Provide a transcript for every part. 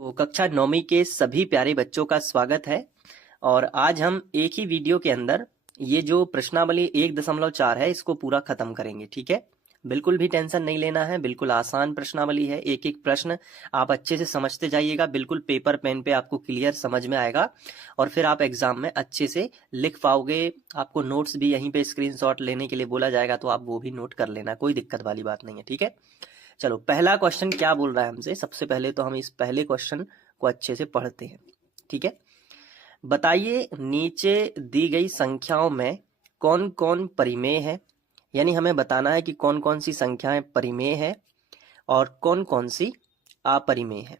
तो कक्षा 9वीं के सभी प्यारे बच्चों का स्वागत है। और आज हम एक ही वीडियो के अंदर ये जो प्रश्नावली 1.4 है इसको पूरा खत्म करेंगे। ठीक है, बिल्कुल भी टेंशन नहीं लेना है, बिल्कुल आसान प्रश्नावली है। एक एक प्रश्न आप अच्छे से समझते जाइएगा, बिल्कुल पेपर पेन पे आपको क्लियर समझ में आएगा और फिर आप एग्जाम में अच्छे से लिख पाओगे। आपको नोट्स भी यहीं पे स्क्रीनशॉट लेने के लिए बोला जाएगा, तो आप वो भी नोट कर लेना, कोई दिक्कत वाली बात नहीं है। ठीक है, चलो पहला क्वेश्चन क्या बोल रहा है हमसे। सबसे पहले तो हम इस पहले क्वेश्चन को अच्छे से पढ़ते हैं। ठीक है, बताइए नीचे दी गई संख्याओं में कौन कौन परिमेय है। यानी हमें बताना है कि कौन कौन सी संख्याएं परिमेय है और कौन कौन सी अपरिमेय है।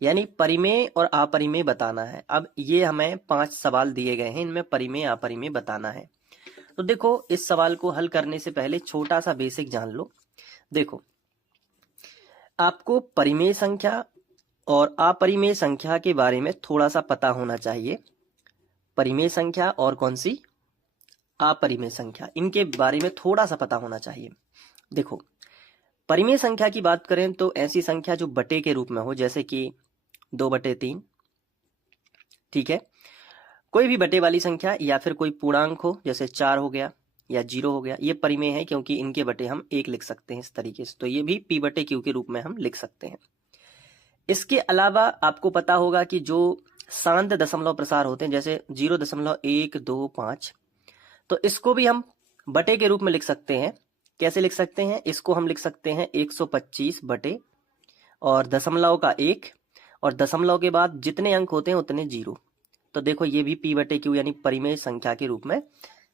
यानी परिमेय और अपरिमेय बताना है। अब ये हमें 5 सवाल दिए गए हैं, इनमें परिमेय अपरिमेय बताना है। तो देखो, इस सवाल को हल करने से पहले छोटा सा बेसिक जान लो। देखो, आपको परिमेय संख्या और अपरिमेय संख्या के बारे में थोड़ा सा पता होना चाहिए। परिमेय संख्या और कौन सी अपरिमेय संख्या, इनके बारे में थोड़ा सा पता होना चाहिए। देखो, परिमेय संख्या की बात करें तो ऐसी संख्या जो बटे के रूप में हो, जैसे कि 2/3। ठीक है, कोई भी बटे वाली संख्या या फिर कोई पूर्णांक हो, जैसे 4 हो गया या 0 हो गया, ये परिमेय है क्योंकि इनके बटे हम 1 लिख सकते हैं इस तरीके से। तो ये भी p/q के रूप में हम लिख सकते हैं। इसके अलावा आपको पता होगा कि जो शांत दशमलव प्रसार होते हैं, जैसे 0.125, तो इसको भी हम बटे के रूप में लिख सकते हैं। कैसे लिख सकते हैं? इसको हम लिख सकते हैं 125 बटे और दशमलव का 1, और दशमलव के बाद जितने अंक होते हैं उतने 0। तो देखो, ये भी p/q यानी परिमेय संख्या के रूप में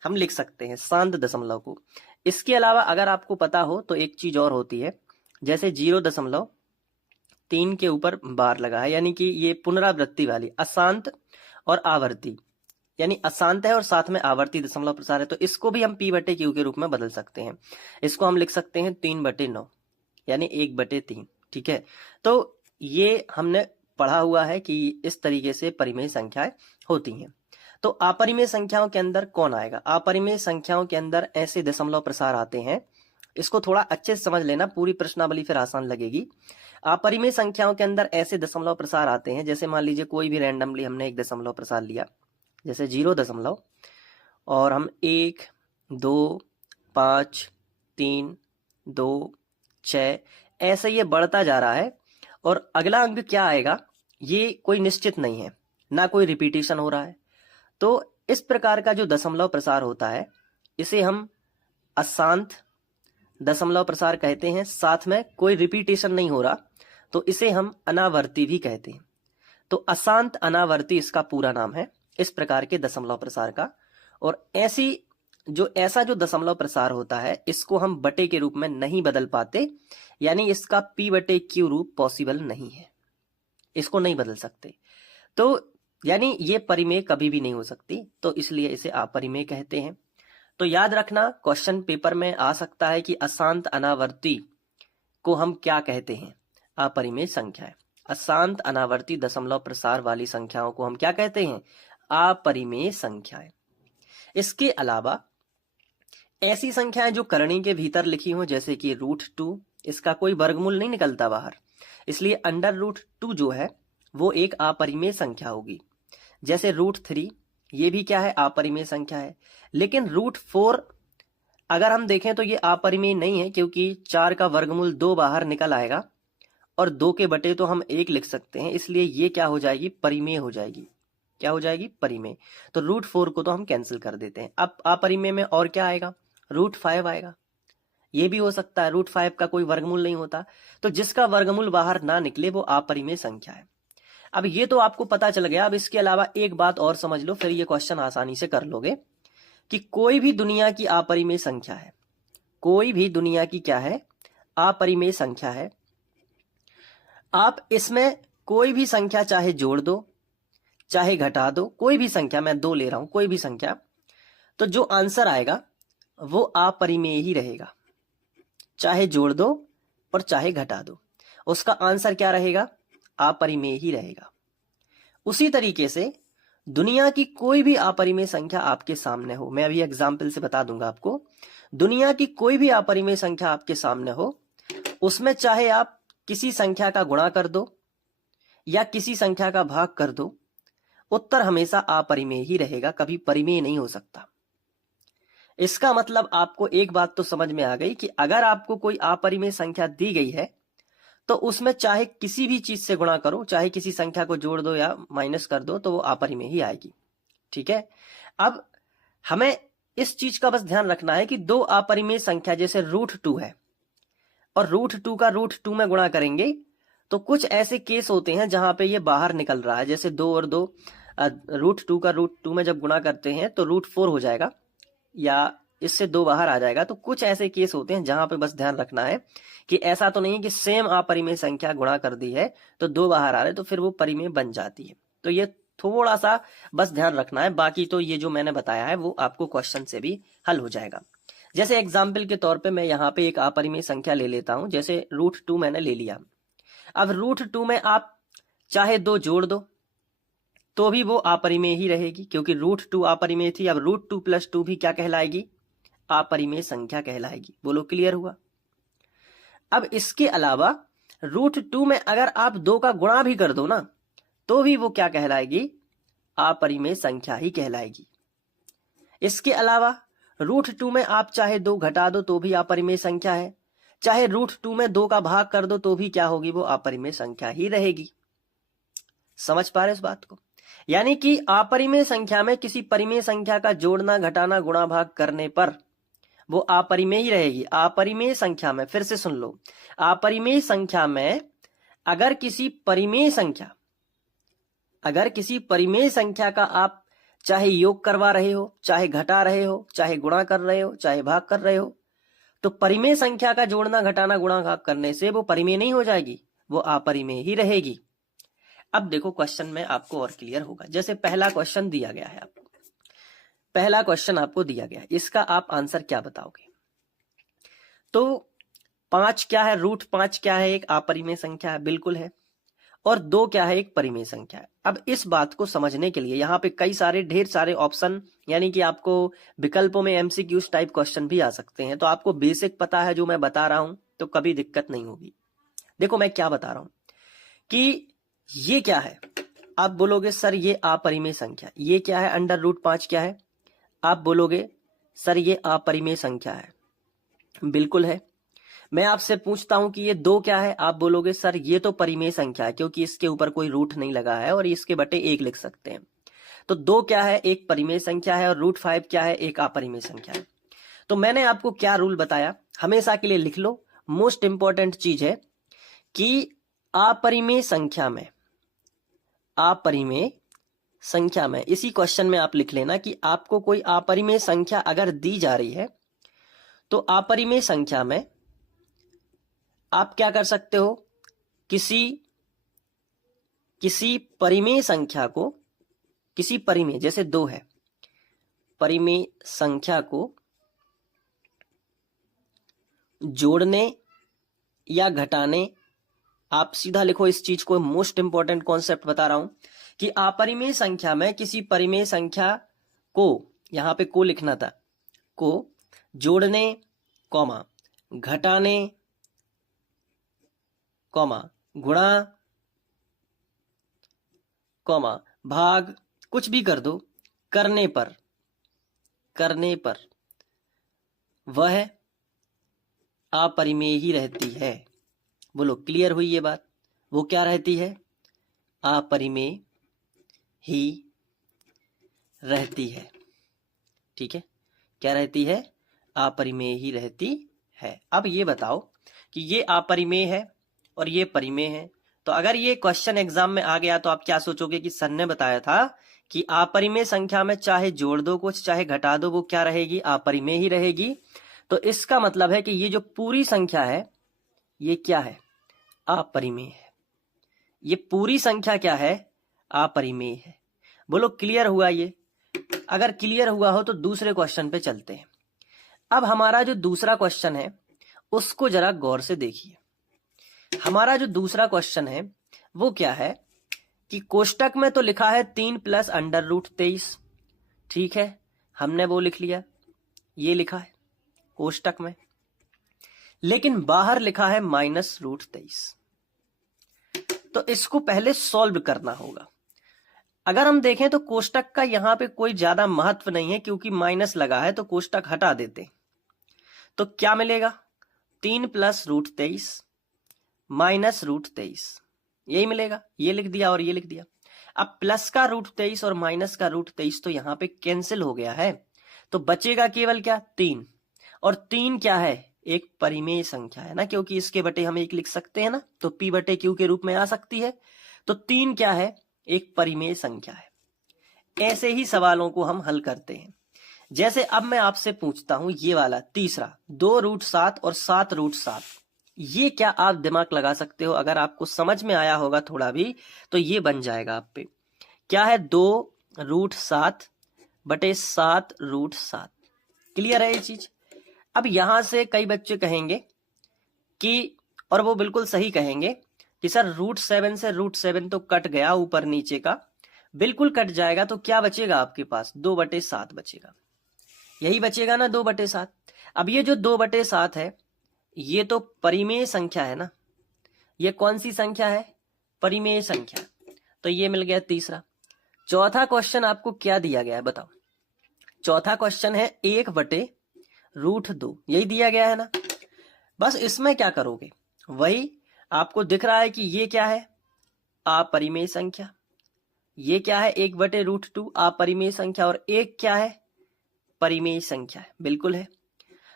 हम लिख सकते हैं शांत दशमलव को। इसके अलावा अगर आपको पता हो तो एक चीज और होती है, जैसे 0.3 के ऊपर बार लगा है, यानी कि ये पुनरावृत्ति वाली अशांत और आवर्ती, यानी अशांत है और साथ में आवर्ती दशमलव प्रसार है, तो इसको भी हम p/q के रूप में बदल सकते हैं। इसको हम लिख सकते हैं 3/9 यानी 1/3। ठीक है, तो ये हमने पढ़ा हुआ है कि इस तरीके से परिमेय संख्याएं होती हैं। तो अपरिमेय संख्याओं के अंदर कौन आएगा? अपरिमेय संख्याओं के अंदर ऐसे दशमलव प्रसार आते हैं, इसको थोड़ा अच्छे से समझ लेना, पूरी प्रश्नावली फिर आसान लगेगी। अपरिमेय संख्याओं के अंदर ऐसे दशमलव प्रसार आते हैं, जैसे मान लीजिए कोई भी रैंडमली हमने एक दशमलव प्रसार लिया, जैसे 0 और हम 1, 2, 5, 3, 2, 6 ऐसे ये बढ़ता जा रहा है, और अगला अंक क्या आएगा ये कोई निश्चित नहीं है, ना कोई रिपीटेशन हो रहा है। तो इस प्रकार का जो दशमलव प्रसार होता है इसे हम अशांत दशमलव प्रसार कहते हैं। साथ में कोई रिपीटेशन नहीं हो रहा, तो इसे हम अनावर्ती भी कहते हैं। तो अशांत अनावर्ती इसका पूरा नाम है, इस प्रकार के दशमलव प्रसार का। और ऐसा जो दशमलव प्रसार होता है इसको हम बटे के रूप में नहीं बदल पाते, यानी इसका p/q रूप पॉसिबल नहीं है, इसको नहीं बदल सकते। तो यानी ये परिमेय कभी भी नहीं हो सकती, तो इसलिए इसे अपरिमेय कहते हैं। तो याद रखना, क्वेश्चन पेपर में आ सकता है कि अशांत अनावर्ती को हम क्या कहते हैं? अपरिमेय संख्याएं। अशांत अनावर्ती दशमलव प्रसार वाली संख्याओं को हम क्या कहते हैं? अपरिमेय संख्याएं। इसके अलावा ऐसी संख्याएं जो करणी के भीतर लिखी हो, जैसे कि √2, इसका कोई वर्गमूल नहीं निकलता बाहर, इसलिए √2 जो है वो एक अपरिमेय संख्या होगी। जैसे √3, ये भी क्या है? अपरिमेय संख्या है। लेकिन √4 अगर हम देखें तो ये अपरिमेय नहीं है, क्योंकि 4 का वर्गमूल 2 बाहर निकल आएगा और 2 के बटे तो हम 1 लिख सकते हैं, इसलिए ये क्या हो जाएगी? परिमेय हो जाएगी। क्या हो जाएगी? परिमेय। तो √4 को तो हम कैंसिल कर देते हैं। अब अपरिमेय में और क्या आएगा? √5 आएगा। ये भी हो सकता है, √5 का कोई वर्गमूल नहीं होता, तो जिसका वर्गमूल बाहर ना निकले वो अपरिमेय संख्या है। अब ये तो आपको पता चल गया। अब इसके अलावा एक बात और समझ लो, फिर ये क्वेश्चन आसानी से कर लोगे, कि कोई भी दुनिया की अपरिमेय संख्या है, कोई भी दुनिया की क्या है? अपरिमेय संख्या है। आप इसमें कोई भी संख्या चाहे जोड़ दो चाहे घटा दो, कोई भी संख्या, मैं 2 ले रहा हूं, कोई भी संख्या, तो जो आंसर आएगा वो अपरिमेय ही रहेगा। चाहे जोड़ दो और चाहे घटा दो, उसका आंसर क्या रहेगा? अपरिमेय ही रहेगा। उसी तरीके से दुनिया की कोई भी अपरिमेय संख्या आपके सामने हो, मैं अभी एग्जाम्पल से बता दूंगा आपको, दुनिया की कोई भी अपरिमेय संख्या आपके सामने हो, उसमें चाहे आप किसी संख्या का गुणा कर दो या किसी संख्या का भाग कर दो, उत्तर हमेशा अपरिमेय ही रहेगा, कभी परिमेय नहीं हो सकता। इसका मतलब आपको एक बात तो समझ में आ गई कि अगर आपको कोई अपरिमेय संख्या दी गई है तो उसमें चाहे किसी भी चीज से गुणा करो, चाहे किसी संख्या को जोड़ दो या माइनस कर दो, तो वो अपरिमेय ही आएगी। ठीक है, अब हमें इस चीज का बस ध्यान रखना है कि दो अपरिमेय संख्या जैसे √2 है और √2 का √2 में गुणा करेंगे तो कुछ ऐसे केस होते हैं जहां पे ये बाहर निकल रहा है, जैसे 2 और 2, √2 का √2 में जब गुणा करते हैं तो √4 हो जाएगा या इससे 2 बाहर आ जाएगा। तो कुछ ऐसे केस होते हैं जहां पे बस ध्यान रखना है कि ऐसा तो नहीं कि सेम अपरिमेय संख्या गुणा कर दी है तो 2 बाहर आ रहे तो फिर वो परिमेय बन जाती है। तो ये थोड़ा सा बस ध्यान रखना है, बाकी तो ये जो मैंने बताया है वो आपको क्वेश्चन से भी हल हो जाएगा। जैसे एग्जाम्पल के तौर पे मैं यहाँ पे एक अपरिमेय संख्या ले लेता हूं, जैसे √2 मैंने ले लिया। अब √2 में आप चाहे 2 जोड़ दो तो भी वो अपरिमेय ही रहेगी, क्योंकि √2 अपरिमेय थी। अब √2 + 2 भी क्या कहलाएगी? अपरिमेय संख्या कहलाएगी। बोलो क्लियर हुआ? अब इसके अलावा √2 में अगर आप 2 का गुणा भी कर दो ना तो भी वो क्या कहलाएगी? अपरिमेय संख्या ही कहलाएगी। इसके अलावा √2 में आप चाहे 2 घटा दो तो भी अपरिमेय संख्या है, चाहे √2 में 2 का भाग कर दो तो भी क्या होगी? वो अपरिमेय संख्या ही रहेगी। समझ पा रहे इस बात को? यानी कि अपरिमेय संख्या में किसी परिमेय संख्या का जोड़ना, घटाना, गुणा, भाग करने पर वो अपरिमेय ही रहेगी। अपरिमेय संख्या में, फिर से सुन लो, अपरिमेय संख्या में अगर किसी परिमेय संख्या का आप चाहे योग करवा रहे हो, चाहे घटा रहे हो, चाहे गुणा कर रहे हो, चाहे भाग कर रहे हो, तो परिमेय संख्या का जोड़ना, घटाना, गुणा, भाग करने से वो परिमेय नहीं हो जाएगी, वो अपरिमेय ही रहेगी। अब देखो क्वेश्चन में आपको और क्लियर होगा। जैसे पहला क्वेश्चन दिया गया है आपको, पहला क्वेश्चन आपको दिया गया है, इसका आप आंसर क्या बताओगे? तो 5 क्या है? √5 क्या है? एक अपरिमेय संख्या है, बिल्कुल है। और 2 क्या है? एक परिमेय संख्या है। अब इस बात को समझने के लिए यहाँ पे कई सारे, ढेर सारे ऑप्शन, यानी कि आपको विकल्पों में MCQs टाइप क्वेश्चन भी आ सकते हैं। तो आपको बेसिक पता है जो मैं बता रहा हूं तो कभी दिक्कत नहीं होगी। देखो मैं क्या बता रहा हूं कि ये क्या है? आप बोलोगे सर ये अपरिमेय संख्या। ये क्या है? √5 क्या है? आप बोलोगे सर ये अपरिमेय संख्या है, बिल्कुल है। मैं आपसे पूछता हूं कि ये 2 क्या है? आप बोलोगे सर ये तो परिमेय संख्या है, क्योंकि इसके ऊपर कोई रूट नहीं लगा है और इसके बटे 1 लिख सकते हैं। तो 2 क्या है? एक परिमेय संख्या है। और √5 क्या है? एक अपरिमेय संख्या है। तो मैंने आपको क्या रूल बताया, हमेशा के लिए लिख लो, मोस्ट इंपॉर्टेंट चीज है कि अपरिमेय संख्या में इसी क्वेश्चन में आप लिख लेना कि आपको कोई अपरिमेय संख्या अगर दी जा रही है तो अपरिमेय संख्या में आप क्या कर सकते हो? किसी परिमेय संख्या को, किसी परिमेय, जैसे 2 है, परिमेय संख्या को जोड़ने या घटाने, आप सीधा लिखो इस चीज को, मोस्ट इंपॉर्टेंट कॉन्सेप्ट बता रहा हूं कि अपरिमेय संख्या में किसी परिमेय संख्या को, यहां पे को लिखना था, को जोड़ने, कॉमा, घटाने, कॉमा, गुणा, कॉमा, भाग, कुछ भी कर दो, करने पर वह अपरिमेय ही रहती है। बोलो क्लियर हुई ये बात? वो क्या रहती है? अपरिमेय ही रहती है। ठीक है, क्या रहती है? अपरिमेय ही रहती है। अब ये बताओ कि ये अपरिमेय है और ये परिमेय है, तो अगर ये क्वेश्चन एग्जाम में आ गया तो आप क्या सोचोगे कि सर ने बताया था कि अपरिमेय संख्या में चाहे जोड़ दो कुछ, चाहे घटा दो, वो क्या रहेगी? अपरिमेय ही रहेगी। तो इसका मतलब है कि ये जो पूरी संख्या है ये क्या है? अपरिमेय है। ये पूरी संख्या क्या है? अपरिमेय है। बोलो क्लियर हुआ ये? अगर क्लियर हुआ हो तो दूसरे क्वेश्चन पे चलते हैं। अब हमारा जो दूसरा क्वेश्चन है उसको जरा गौर से देखिए। हमारा जो दूसरा क्वेश्चन है वो क्या है कि कोष्टक में तो लिखा है 3 + √23, ठीक है, हमने वो लिख लिया, ये लिखा है कोष्टक में, लेकिन बाहर लिखा है -√23। तो इसको पहले सॉल्व करना होगा। अगर हम देखें तो कोष्टक का यहां पे कोई ज्यादा महत्व नहीं है, क्योंकि माइनस लगा है तो कोष्टक हटा देते। तो क्या मिलेगा, 3 + √23 माइनस √23, यही मिलेगा। ये लिख दिया और ये लिख दिया। अब प्लस का √23 और माइनस का √23 तो यहां पे कैंसिल हो गया है, तो बचेगा केवल क्या, 3। और 3 क्या है, एक परिमेय संख्या है ना, क्योंकि इसके बटे हम 1 लिख सकते हैं ना, तो P/Q के रूप में आ सकती है। तो 3 क्या है, एक परिमेय संख्या है। ऐसे ही सवालों को हम हल करते हैं। जैसे अब मैं आपसे पूछता हूं ये वाला तीसरा, 2√7 और 7√7, ये क्या आप दिमाग लगा सकते हो? अगर आपको समझ में आया होगा थोड़ा भी तो ये बन जाएगा आप पे। क्या है, 2√7 बटे 7√7। क्लियर है ये चीज? अब यहां से कई बच्चे कहेंगे कि, और वो बिल्कुल सही कहेंगे कि सर √7 से √7 तो कट गया, ऊपर नीचे का बिल्कुल कट जाएगा, तो क्या बचेगा आपके पास, 2/7 बचेगा। यही बचेगा ना, 2/7। अब ये जो 2/7 है ये तो परिमेय संख्या है ना, ये कौन सी संख्या है, परिमेय संख्या। तो ये मिल गया तीसरा। चौथा क्वेश्चन आपको क्या दिया गया है बताओ? चौथा क्वेश्चन है 1/√2, यही दिया गया है ना। बस इसमें क्या करोगे, वही आपको दिख रहा है कि ये क्या है, अपरिमेय संख्या। ये क्या है, 1/√2 अपरिमेय संख्या, और एक क्या है, परिमेय संख्या है। बिल्कुल है।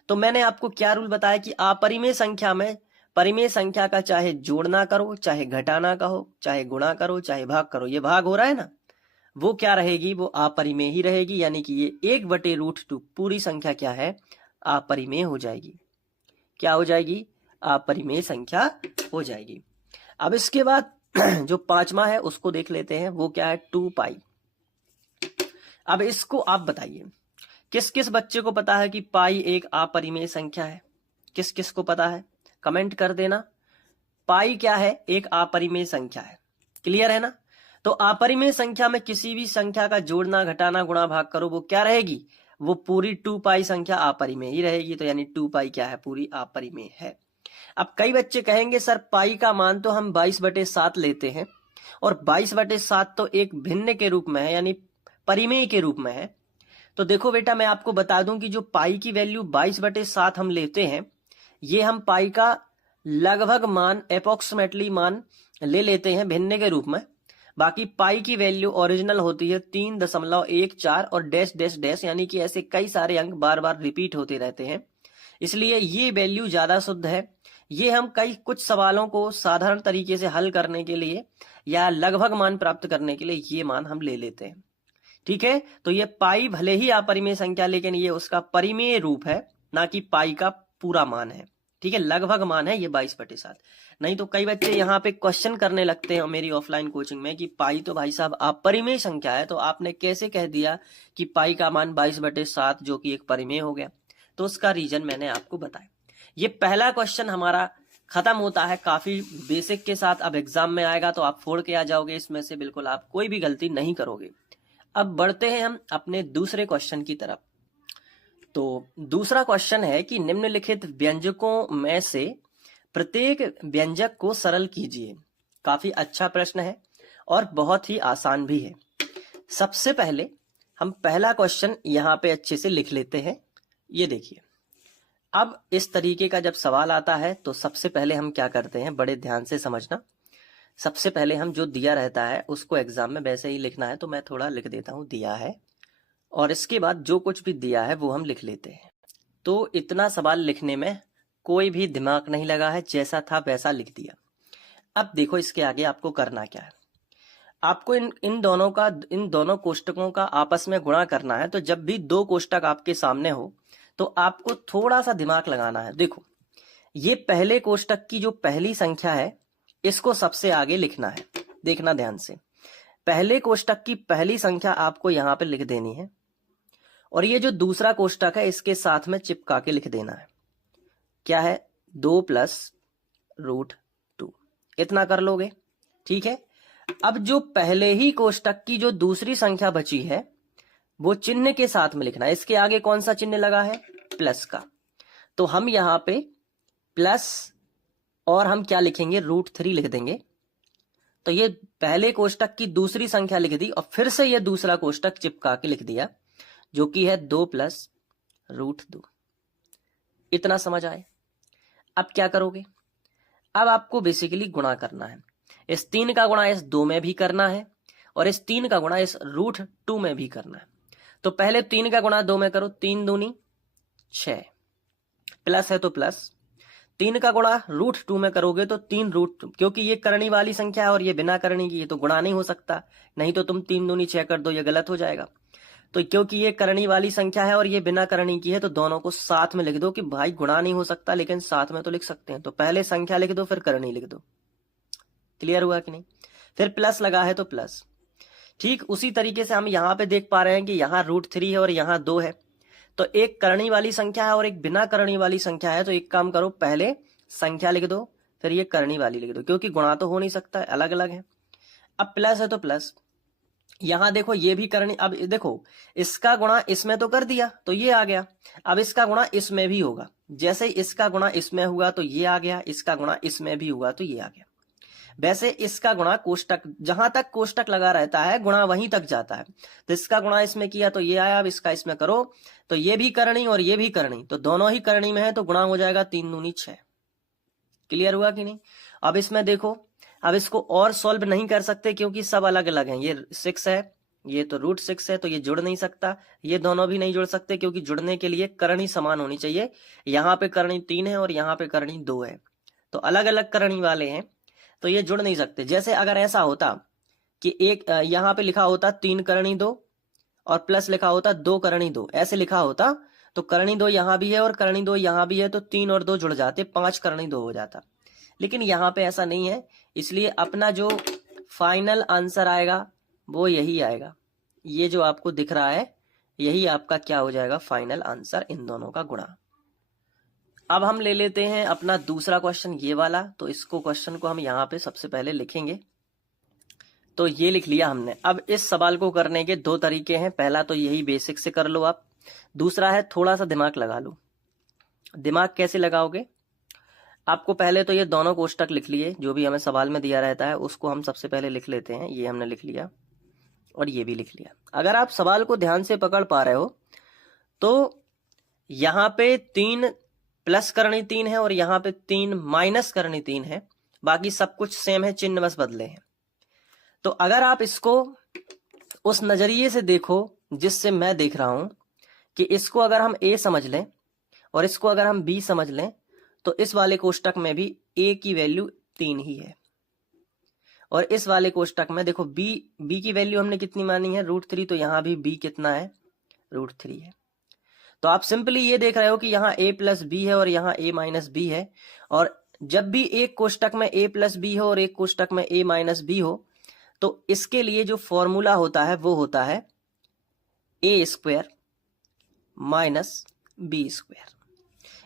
तो मैंने आपको क्या रूल बताया कि अपरिमेय संख्या में परिमेय संख्या का चाहे जोड़ना करो, चाहे घटाना कहो, चाहे गुणा करो, चाहे भाग करो, ये भाग हो रहा है ना, वो क्या रहेगी, वो अपरिमेय ही रहेगी। यानी कि ये 1/√2 पूरी संख्या क्या है, अपरिमेय हो जाएगी। क्या हो जाएगी, अपरिमेय संख्या हो जाएगी। अब इसके बाद जो पांचवा है उसको देख लेते हैं, वो क्या है, 2π। अब इसको आप बताइए, किस किस बच्चे को पता है कि पाई एक अपरिमेय संख्या है? किस किस को पता है, कमेंट कर देना। पाई क्या है, एक अपरिमेय संख्या है। क्लियर है ना? तो अपरिमेय संख्या में किसी भी संख्या का जोड़ना, घटाना, गुणा, भाग करो, वो क्या रहेगी, वो पूरी 2π संख्या अपरिमेय ही रहेगी। तो यानी 2π क्या है, पूरी अपरिमेय है। अब कई बच्चे कहेंगे सर पाई का मान तो हम 22/7 लेते हैं, और 22/7 तो एक भिन्न के रूप में है, यानी परिमेय के रूप में है। तो देखो बेटा, मैं आपको बता दूं कि जो पाई की वैल्यू 22/7 हम लेते हैं, ये हम पाई का लगभग मान, अप्रोक्सीमेटली मान ले लेते हैं भिन्न के रूप में। बाकी पाई की वैल्यू ओरिजिनल होती है 3.14 और डैश डैश डैश, यानी कि ऐसे कई सारे अंक बार बार रिपीट होते रहते हैं, इसलिए ये वैल्यू ज्यादा शुद्ध है। ये हम कुछ सवालों को साधारण तरीके से हल करने के लिए या लगभग मान प्राप्त करने के लिए ये मान हम ले लेते हैं। ठीक है, तो ये पाई भले ही अपरिमेय संख्या, लेकिन ये उसका परिमेय रूप है, ना कि पाई का पूरा मान है। ठीक है, लगभग मान है ये 22/7। नहीं तो कई बच्चे यहाँ पे क्वेश्चन करने लगते हैं मेरी ऑफलाइन कोचिंग में कि पाई तो भाई साहब अपरिमेय संख्या है, तो आपने कैसे कह दिया कि पाई का मान 22/7 जो कि एक परिमेय हो गया? तो उसका रीजन मैंने आपको बताया। ये पहला क्वेश्चन हमारा खत्म होता है, काफी बेसिक के साथ। अब एग्जाम में आएगा तो आप फोड़ के आ जाओगे, इसमें से बिल्कुल आप कोई भी गलती नहीं करोगे। अब बढ़ते हैं हम अपने दूसरे क्वेश्चन की तरफ। तो दूसरा क्वेश्चन है कि निम्नलिखित व्यंजकों में से प्रत्येक व्यंजक को सरल कीजिए। काफी अच्छा प्रश्न है और बहुत ही आसान भी है। सबसे पहले हम पहला क्वेश्चन यहाँ पे अच्छे से लिख लेते हैं। ये देखिए, अब इस तरीके का जब सवाल आता है तो सबसे पहले हम क्या करते हैं, बड़े ध्यान से समझना। सबसे पहले हम जो दिया रहता है उसको एग्जाम में वैसे ही लिखना है, तो मैं थोड़ा लिख देता हूं दिया है, और इसके बाद जो कुछ भी दिया है वो हम लिख लेते हैं। तो इतना सवाल लिखने में कोई भी दिमाग नहीं लगा है, जैसा था वैसा लिख दिया। अब देखो इसके आगे आपको करना क्या है, आपको इन दोनों कोष्टकों का आपस में गुणा करना है। तो जब भी दो कोष्टक आपके सामने हो तो आपको थोड़ा सा दिमाग लगाना है। देखो, ये पहले कोष्टक की जो पहली संख्या है इसको सबसे आगे लिखना है। देखना ध्यान से, पहले कोष्टक की पहली संख्या आपको यहां पे लिख देनी है, और ये जो दूसरा कोष्टक है इसके साथ में चिपका के लिख देना है। क्या है, 2 + √2, इतना कर लोगे। ठीक है, अब जो पहले ही कोष्टक की जो दूसरी संख्या बची है वो चिन्ह के साथ में लिखना है। इसके आगे कौन सा चिन्ह लगा है, प्लस का। तो हम यहां पे प्लस, और हम क्या लिखेंगे, √3 लिख देंगे। तो ये पहले कोष्टक की दूसरी संख्या लिख दी और फिर से ये दूसरा कोष्टक चिपका के लिख दिया, जो कि है 2 + √2। इतना समझ आए? अब क्या करोगे? अब आपको बेसिकली गुणा करना है। इस 3 का गुणा इस 2 में भी करना है और इस 3 का गुणा इस √2 में भी करना है। तो पहले 3 का गुणा 2 में करो, 3 दूनी 6, प्लस है तो प्लस। 3 का गुणा √2 में करोगे तो 3 क्योंकि ये करनी वाली संख्या है और ये बिना करनी की, ये तो गुणा नहीं हो सकता, नहीं तो तुम 3 दूनी 6 कर दो, ये गलत हो जाएगा। तो क्योंकि ये करनी वाली संख्या है और ये बिना करनी की है, तो दोनों को साथ में लिख दो कि भाई गुणा नहीं हो सकता लेकिन साथ में तो लिख सकते हैं। तो पहले संख्या लिख दो फिर करनी लिख दो। क्लियर हुआ कि नहीं? फिर प्लस लगा है तो प्लस। ठीक उसी तरीके से हम यहाँ पे देख पा रहे हैं कि यहाँ √3 है और यहाँ 2 है। तो एक करनी वाली संख्या है और एक बिना करनी वाली संख्या है। तो एक काम करो, पहले संख्या लिख दो फिर ये करनी वाली लिख दो, क्योंकि गुणा तो हो नहीं सकता, अलग अलग है। अब प्लस है तो प्लस, यहां देखो ये भी करनी। अब देखो इसका गुणा इसमें तो कर दिया तो ये आ गया, अब इसका गुणा इसमें भी होगा। जैसे इसका गुणा इसमें हुआ तो ये आ गया, इसका गुणा इसमें भी हुआ तो ये आ गया। वैसे इसका गुणा कोष्टक, जहां तक कोष्टक लगा रहता है गुणा वहीं तक जाता है। तो इसका गुणा इसमें किया तो ये आया, अब इसका इसमें करो तो ये भी करनी और ये भी करनी, तो दोनों ही करनी में है तो गुणा हो जाएगा 3 दूनी 6। क्लियर हुआ कि नहीं? अब इसमें देखो, अब इसको और सॉल्व नहीं कर सकते क्योंकि सब अलग अलग हैं। ये 6 है, ये तो √6 है, तो ये जुड़ नहीं सकता। ये दोनों भी नहीं जुड़ सकते क्योंकि जुड़ने के लिए करनी समान होनी चाहिए। यहाँ पे करनी 3 है और यहाँ पे करनी 2 है, तो अलग अलग करनी वाले हैं, तो ये जुड़ नहीं सकते। जैसे अगर ऐसा होता कि एक यहाँ पे लिखा होता 3 करनी 2 और प्लस लिखा होता 2 करनी 2, ऐसे लिखा होता तो करनी 2 यहाँ भी है और करनी 2 यहाँ भी है, तो 3 और 2 जुड़ जाते, 5 करनी 2 हो जाता। लेकिन यहाँ पे ऐसा नहीं है, इसलिए अपना जो फाइनल आंसर आएगा वो यही आएगा। ये जो आपको दिख रहा है यही आपका क्या हो जाएगा, फाइनल आंसर, इन दोनों का गुणा। अब हम ले लेते हैं अपना दूसरा क्वेश्चन, ये वाला। तो इसको क्वेश्चन को हम यहाँ पे सबसे पहले लिखेंगे। तो ये लिख लिया हमने। अब इस सवाल को करने के 2 तरीके हैं। पहला तो यही बेसिक से कर लो आप, दूसरा है थोड़ा सा दिमाग लगा लो। दिमाग कैसे लगाओगे? आपको पहले तो ये दोनों कोष्टक लिख लिए, जो भी हमें सवाल में दिया रहता है उसको हम सबसे पहले लिख लेते हैं। ये हमने लिख लिया और ये भी लिख लिया। अगर आप सवाल को ध्यान से पकड़ पा रहे हो तो यहाँ पे 3 प्लस करनी 3 है और यहाँ पे 3 माइनस करनी 3 है, बाकी सब कुछ सेम है, चिन्ह बस बदले हैं। तो अगर आप इसको उस नजरिए से देखो जिससे मैं देख रहा हूं कि इसको अगर हम ए समझ लें और इसको अगर हम बी समझ लें, तो इस वाले कोष्टक में भी ए की वैल्यू 3 ही है और इस वाले कोष्टक में देखो बी की वैल्यू हमने कितनी मानी है, √3, तो यहाँ भी बी कितना है, √3 है। तो आप सिंपली ये देख रहे हो कि यहाँ a + b है और यहाँ a - b है, और जब भी एक कोष्टक में a + b हो और एक कोष्टक में a - b हो, तो इसके लिए जो फॉर्मूला होता है वो होता है a² - b²।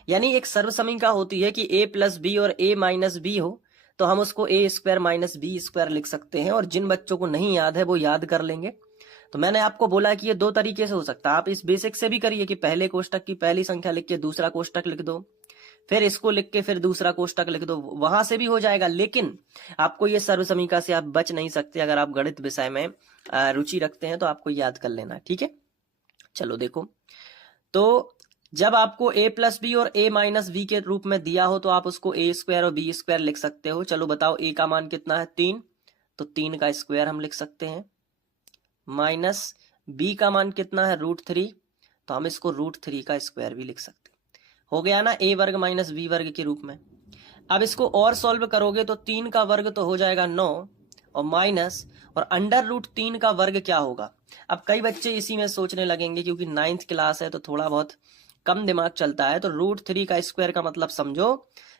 यानी एक सर्वसमीका होती है कि a + b और a - b हो तो हम उसको a² - b² लिख सकते हैं। और जिन बच्चों को नहीं याद है वो याद कर लेंगे। तो मैंने आपको बोला कि ये 2 तरीके से हो सकता है। आप इस बेसिक से भी करिए कि पहले कोष्टक की पहली संख्या लिख के दूसरा कोष्टक लिख दो, फिर इसको लिख के फिर दूसरा कोष्टक लिख दो, वहां से भी हो जाएगा। लेकिन आपको ये सर्वसमीका से आप बच नहीं सकते। अगर आप गणित विषय में रुचि रखते हैं तो आपको याद कर लेना, ठीक है। चलो देखो, तो जब आपको a + b और a - b के रूप में दिया हो तो आप उसको a² और b² लिख सकते हो। चलो बताओ, a का मान कितना है, 3, तो 3 का स्क्वायर हम लिख सकते हैं, माइनस b का मान कितना है, √3, तो हम इसको √3 का स्क्वायर भी लिख सकते हैं। हो गया ना, a² - b² के रूप में। अब इसको और सॉल्व करोगे तो 3 का वर्ग तो हो जाएगा 9 और माइनस और √3 का वर्ग क्या होगा। अब कई बच्चे इसी में सोचने लगेंगे क्योंकि 9th क्लास है तो थोड़ा बहुत कम दिमाग चलता है। तो √3 का स्क्वायर का मतलब समझो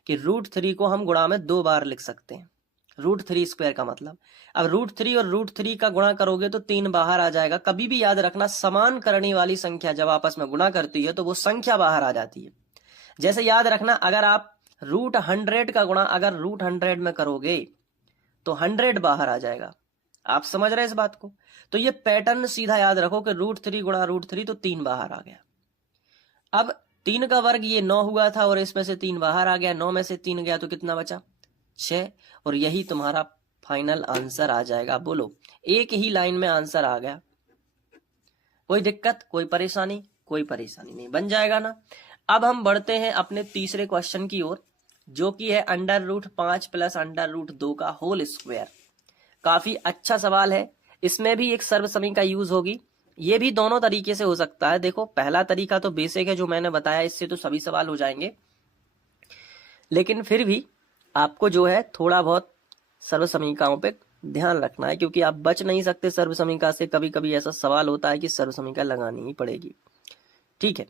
कि √3 को हम गुणा में 2 बार लिख सकते हैं, √3² का मतलब। अब √3 और √3 का गुणा करोगे तो 3 बाहर आ जाएगा। कभी भी याद रखना, समान करने वाली संख्या जब आपस में गुणा करती है तो वो संख्या बाहर आ जाती है। जैसे याद रखना, अगर आप √100 का गुणा अगर √100 में करोगे तो 100 बाहर आ जाएगा। आप समझ रहे हैं इस बात को? तो ये पैटर्न सीधा याद रखो कि √3 गुणा √3 तो 3 बाहर आ गया। अब 3 का वर्ग ये 9 हुआ था और इसमें से 3 बाहर आ गया, 9 में से 3 गया तो कितना बचा, 6, और यही तुम्हारा फाइनल आंसर आ जाएगा। बोलो, एक ही लाइन में आंसर आ गया। कोई दिक्कत, कोई परेशानी? कोई परेशानी नहीं, बन जाएगा ना। अब हम बढ़ते हैं अपने तीसरे क्वेश्चन की ओर, जो कि है √5 प्लस √2 का होल स्क्वायर। काफी अच्छा सवाल है। इसमें भी एक सर्वसमी का यूज होगी। ये भी दोनों तरीके से हो सकता है। देखो, पहला तरीका तो बेसिक है जो मैंने बताया, इससे तो सभी सवाल हो जाएंगे, लेकिन फिर भी आपको जो है थोड़ा बहुत सर्वसमीकाओं पे ध्यान रखना है, क्योंकि आप बच नहीं सकते सर्वसमीका से। कभी कभी ऐसा सवाल होता है कि सर्वसमीका लगानी ही पड़ेगी। ठीक है,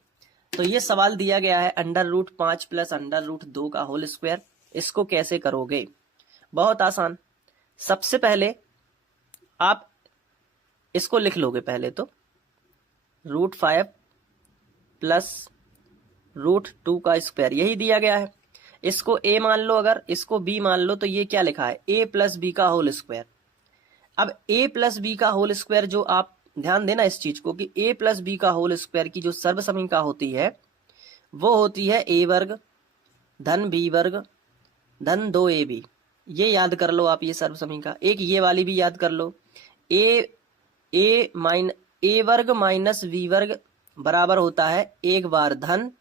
तो ये सवाल दिया गया है √5 प्लस √2 का होल स्क्वायर। इसको कैसे करोगे? बहुत आसान। सबसे पहले आप इसको लिख लोगे। पहले तो √5 प्लस √2 का स्क्वायर, यही दिया गया है। इसको a मान लो, अगर इसको b मान लो, तो ये क्या लिखा है? a प्लस b का होल स्क्वायर। अब a प्लस b का होल स्क्वायर, जो आप ध्यान देना इस चीज को कि a प्लस b का होल स्क्वायर की जो सर्वसमीका होती है वो होती है a वर्ग धन b वर्ग धन 2ab। ये याद कर लो आप, ये सर्वसमीका। एक ये वाली भी याद कर लो, a वर्ग माइनस b वर्ग बराबर होता है एक बार धन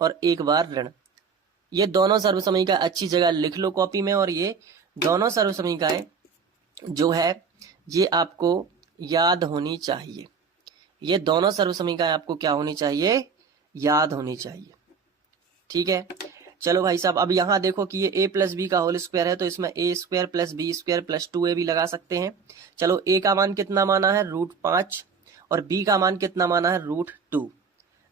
और एक बार ऋण। ये दोनों सर्वसमीका अच्छी जगह लिख लो कॉपी में, और ये दोनों सर्वसमीकाएं जो है ये आपको याद होनी चाहिए। ये दोनों सर्वसमीकाएं आपको क्या होनी चाहिए? याद होनी चाहिए। ठीक है, चलो भाई साहब, अब यहां देखो कि ये a प्लस बी का होल स्क्वायर है, तो इसमें a square plus B square plus 2a भी लगा सकते हैं। चलो, a का मान कितना माना है? √5, और b का मान कितना माना है? √2।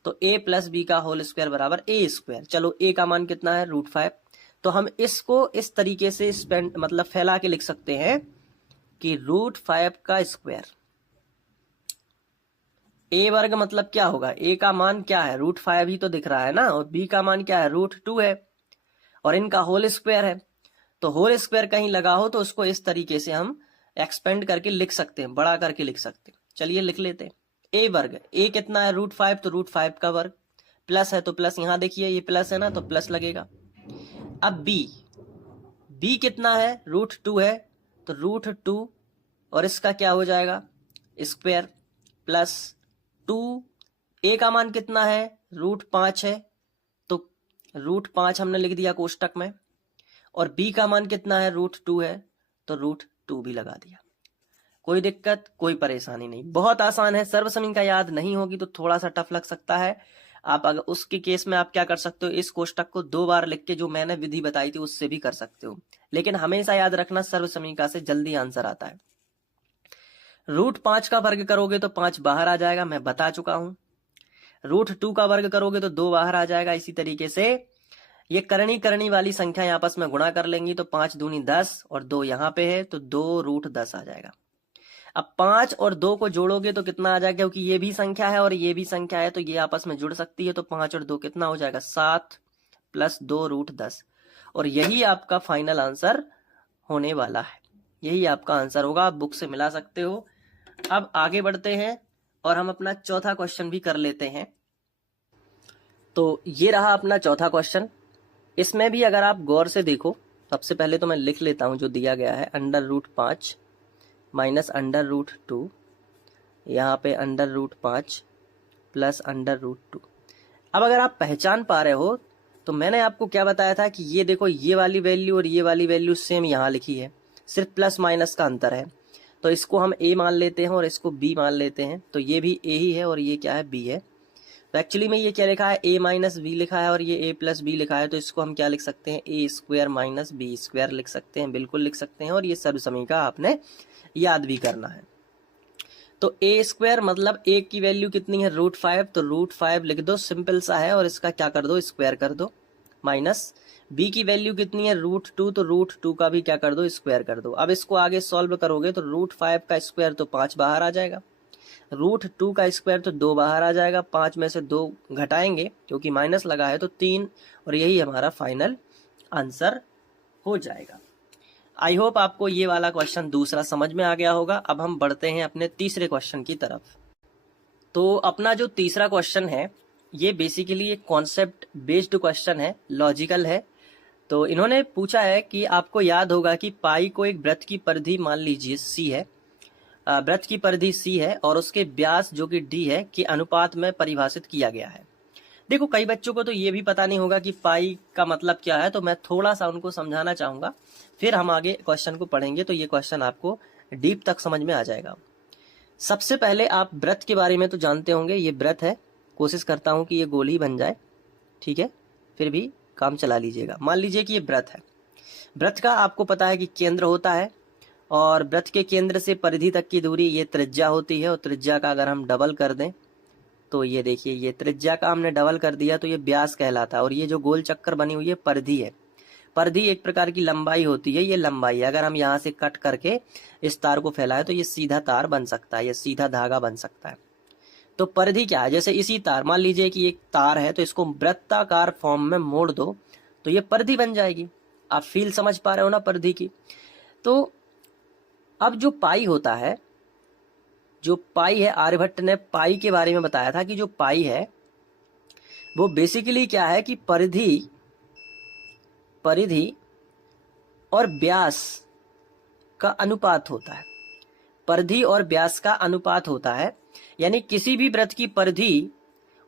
तो a प्लस बी का होल स्क्वायर बराबर a स्क्वायर। चलो, a का मान कितना है? √5। तो हम इसको इस तरीके से मतलब फैला के लिख सकते हैं कि √5 का स्क्वायर। a वर्ग मतलब क्या होगा? a का मान क्या है? √5 ही तो दिख रहा है ना, और b का मान क्या है? √2 है, और इनका होल स्क्वायर है। तो होल स्क्वायर कहीं लगा हो तो उसको इस तरीके से हम एक्सपेंड करके लिख सकते हैं, बड़ा करके लिख सकते हैं। चलिए लिख लेते हैं। a वर्ग, a कितना है? √5, तो √5 का वर्ग, प्लस है तो प्लस, यहां देखिए ये प्लस है ना, तो प्लस लगेगा। अब b कितना है? √2 है, तो √2, और इसका क्या हो जाएगा? Square plus 2। a का मान कितना है? √5 है, तो √5 हमने लिख दिया कोष्टक में, और b का मान कितना है? √2 है, तो √2 भी लगा दिया। कोई दिक्कत, कोई परेशानी नहीं, बहुत आसान है। सर्वसमीका याद नहीं होगी तो थोड़ा सा टफ लग सकता है। आप अगर उसके केस में आप क्या कर सकते हो, इस कोष्टक को 2 बार लिख के जो मैंने विधि बताई थी उससे भी कर सकते हो, लेकिन हमेशा याद रखना सर्वसमीका से जल्दी आंसर आता है। √5 का वर्ग करोगे तो 5 बाहर आ जाएगा, मैं बता चुका हूं। √2 का वर्ग करोगे तो 2 बाहर आ जाएगा। इसी तरीके से ये करनी वाली संख्या आपस में गुणा कर लेंगी, तो 5 दूनी 10, और 2 यहाँ पे है, तो 2√10 आ जाएगा। अब 5 और 2 को जोड़ोगे तो कितना आ जाएगा? क्योंकि ये भी संख्या है और ये भी संख्या है, तो ये आपस में जुड़ सकती है। तो 5 और 2 कितना हो जाएगा? 7 प्लस 2√10, और यही आपका फाइनल आंसर होने वाला है। यही आपका आंसर होगा, आप बुक से मिला सकते हो। अब आगे बढ़ते हैं और हम अपना चौथा क्वेश्चन भी कर लेते हैं। तो ये रहा अपना चौथा क्वेश्चन। इसमें भी अगर आप गौर से देखो, सबसे पहले तो मैं लिख लेता हूं जो दिया गया है, √5 माइनस √2, यहाँ पे √5 प्लस √2। अब अगर आप पहचान पा रहे हो तो मैंने आपको क्या बताया था कि ये देखो, ये वाली वैल्यू और ये वाली वैल्यू सेम यहाँ लिखी है, सिर्फ प्लस माइनस का अंतर है। तो इसको हम a मान लेते हैं और इसको b मान लेते हैं, तो ये भी a ही है और ये क्या है? b है। तो एक्चुअली में ये क्या लिखा है? a माइनस b लिखा है और ये a प्लस b लिखा है, तो इसको हम क्या लिख सकते हैं? a square minus b square लिख सकते हैं, बिल्कुल लिख सकते हैं। और ये सर्वसमीका आपने याद भी करना है। तो a स्क्वायर मतलब a की वैल्यू कितनी है? √5, तो √5 लिख दो, सिंपल सा है, और इसका क्या कर दो? स्क्वायर कर दो। माइनस b की वैल्यू कितनी है? √2, तो √2 का भी क्या कर दो? स्क्वायर कर दो। अब इसको आगे सॉल्व करोगे तो √5 का स्क्वायर तो 5 बाहर आ जाएगा, √2 का स्क्वायर तो 2 बाहर आ जाएगा, 5 में से 2 घटाएंगे क्योंकि माइनस लगा है, तो 3, और यही हमारा फाइनल आंसर हो जाएगा। आई होप आपको ये वाला क्वेश्चन दूसरा समझ में आ गया होगा। अब हम बढ़ते हैं अपने तीसरे क्वेश्चन की तरफ। तो अपना जो तीसरा क्वेश्चन है ये बेसिकली एक कॉन्सेप्ट बेस्ड क्वेश्चन है, लॉजिकल है। तो इन्होंने पूछा है कि आपको याद होगा कि पाई को एक वृत्त की परिधि मान लीजिए सी है, वृत्त की परिधि सी है और उसके व्यास जो कि डी है के अनुपात में परिभाषित किया गया है। देखो कई बच्चों को तो ये भी पता नहीं होगा कि पाई का मतलब क्या है, तो मैं थोड़ा सा उनको समझाना चाहूंगा, फिर हम आगे क्वेश्चन को पढ़ेंगे तो ये क्वेश्चन आपको डीप तक समझ में आ जाएगा। सबसे पहले आप वृत्त के बारे में तो जानते होंगे, ये वृत्त है, कोशिश करता हूं कि ये गोल ही बन जाए, ठीक है, फिर भी काम चला लीजिएगा। मान लीजिए कि ये वृत्त है, वृत्त का आपको पता है कि केंद्र होता है और वृत्त के केंद्र से परिधि तक की दूरी ये त्रिज्या होती है, और त्रिज्या का अगर हम डबल कर दें तो ये देखिए, ये त्रिज्या का हमने डबल कर दिया तो ये व्यास कहलाता है, और ये जो गोल चक्कर बनी हुई है परिधि है। परिधि एक प्रकार की लंबाई होती है, ये लंबाई है। अगर हम यहाँ से कट करके इस तार को फैलाए तो ये सीधा तार बन सकता है, ये सीधा धागा बन सकता है। तो परिधि क्या है, जैसे इसी तार, मान लीजिए कि एक तार है तो इसको वृत्ताकार फॉर्म में मोड़ दो तो ये परिधि बन जाएगी। आप फील समझ पा रहे हो ना परिधि की। तो अब जो पाई होता है, जो पाई है, आर्यभट्ट ने पाई के बारे में बताया था कि जो पाई है वो बेसिकली क्या है कि परिधि और व्यास का अनुपात होता है। परिधि और व्यास का अनुपात होता है, यानी किसी भी वृत्त की परिधि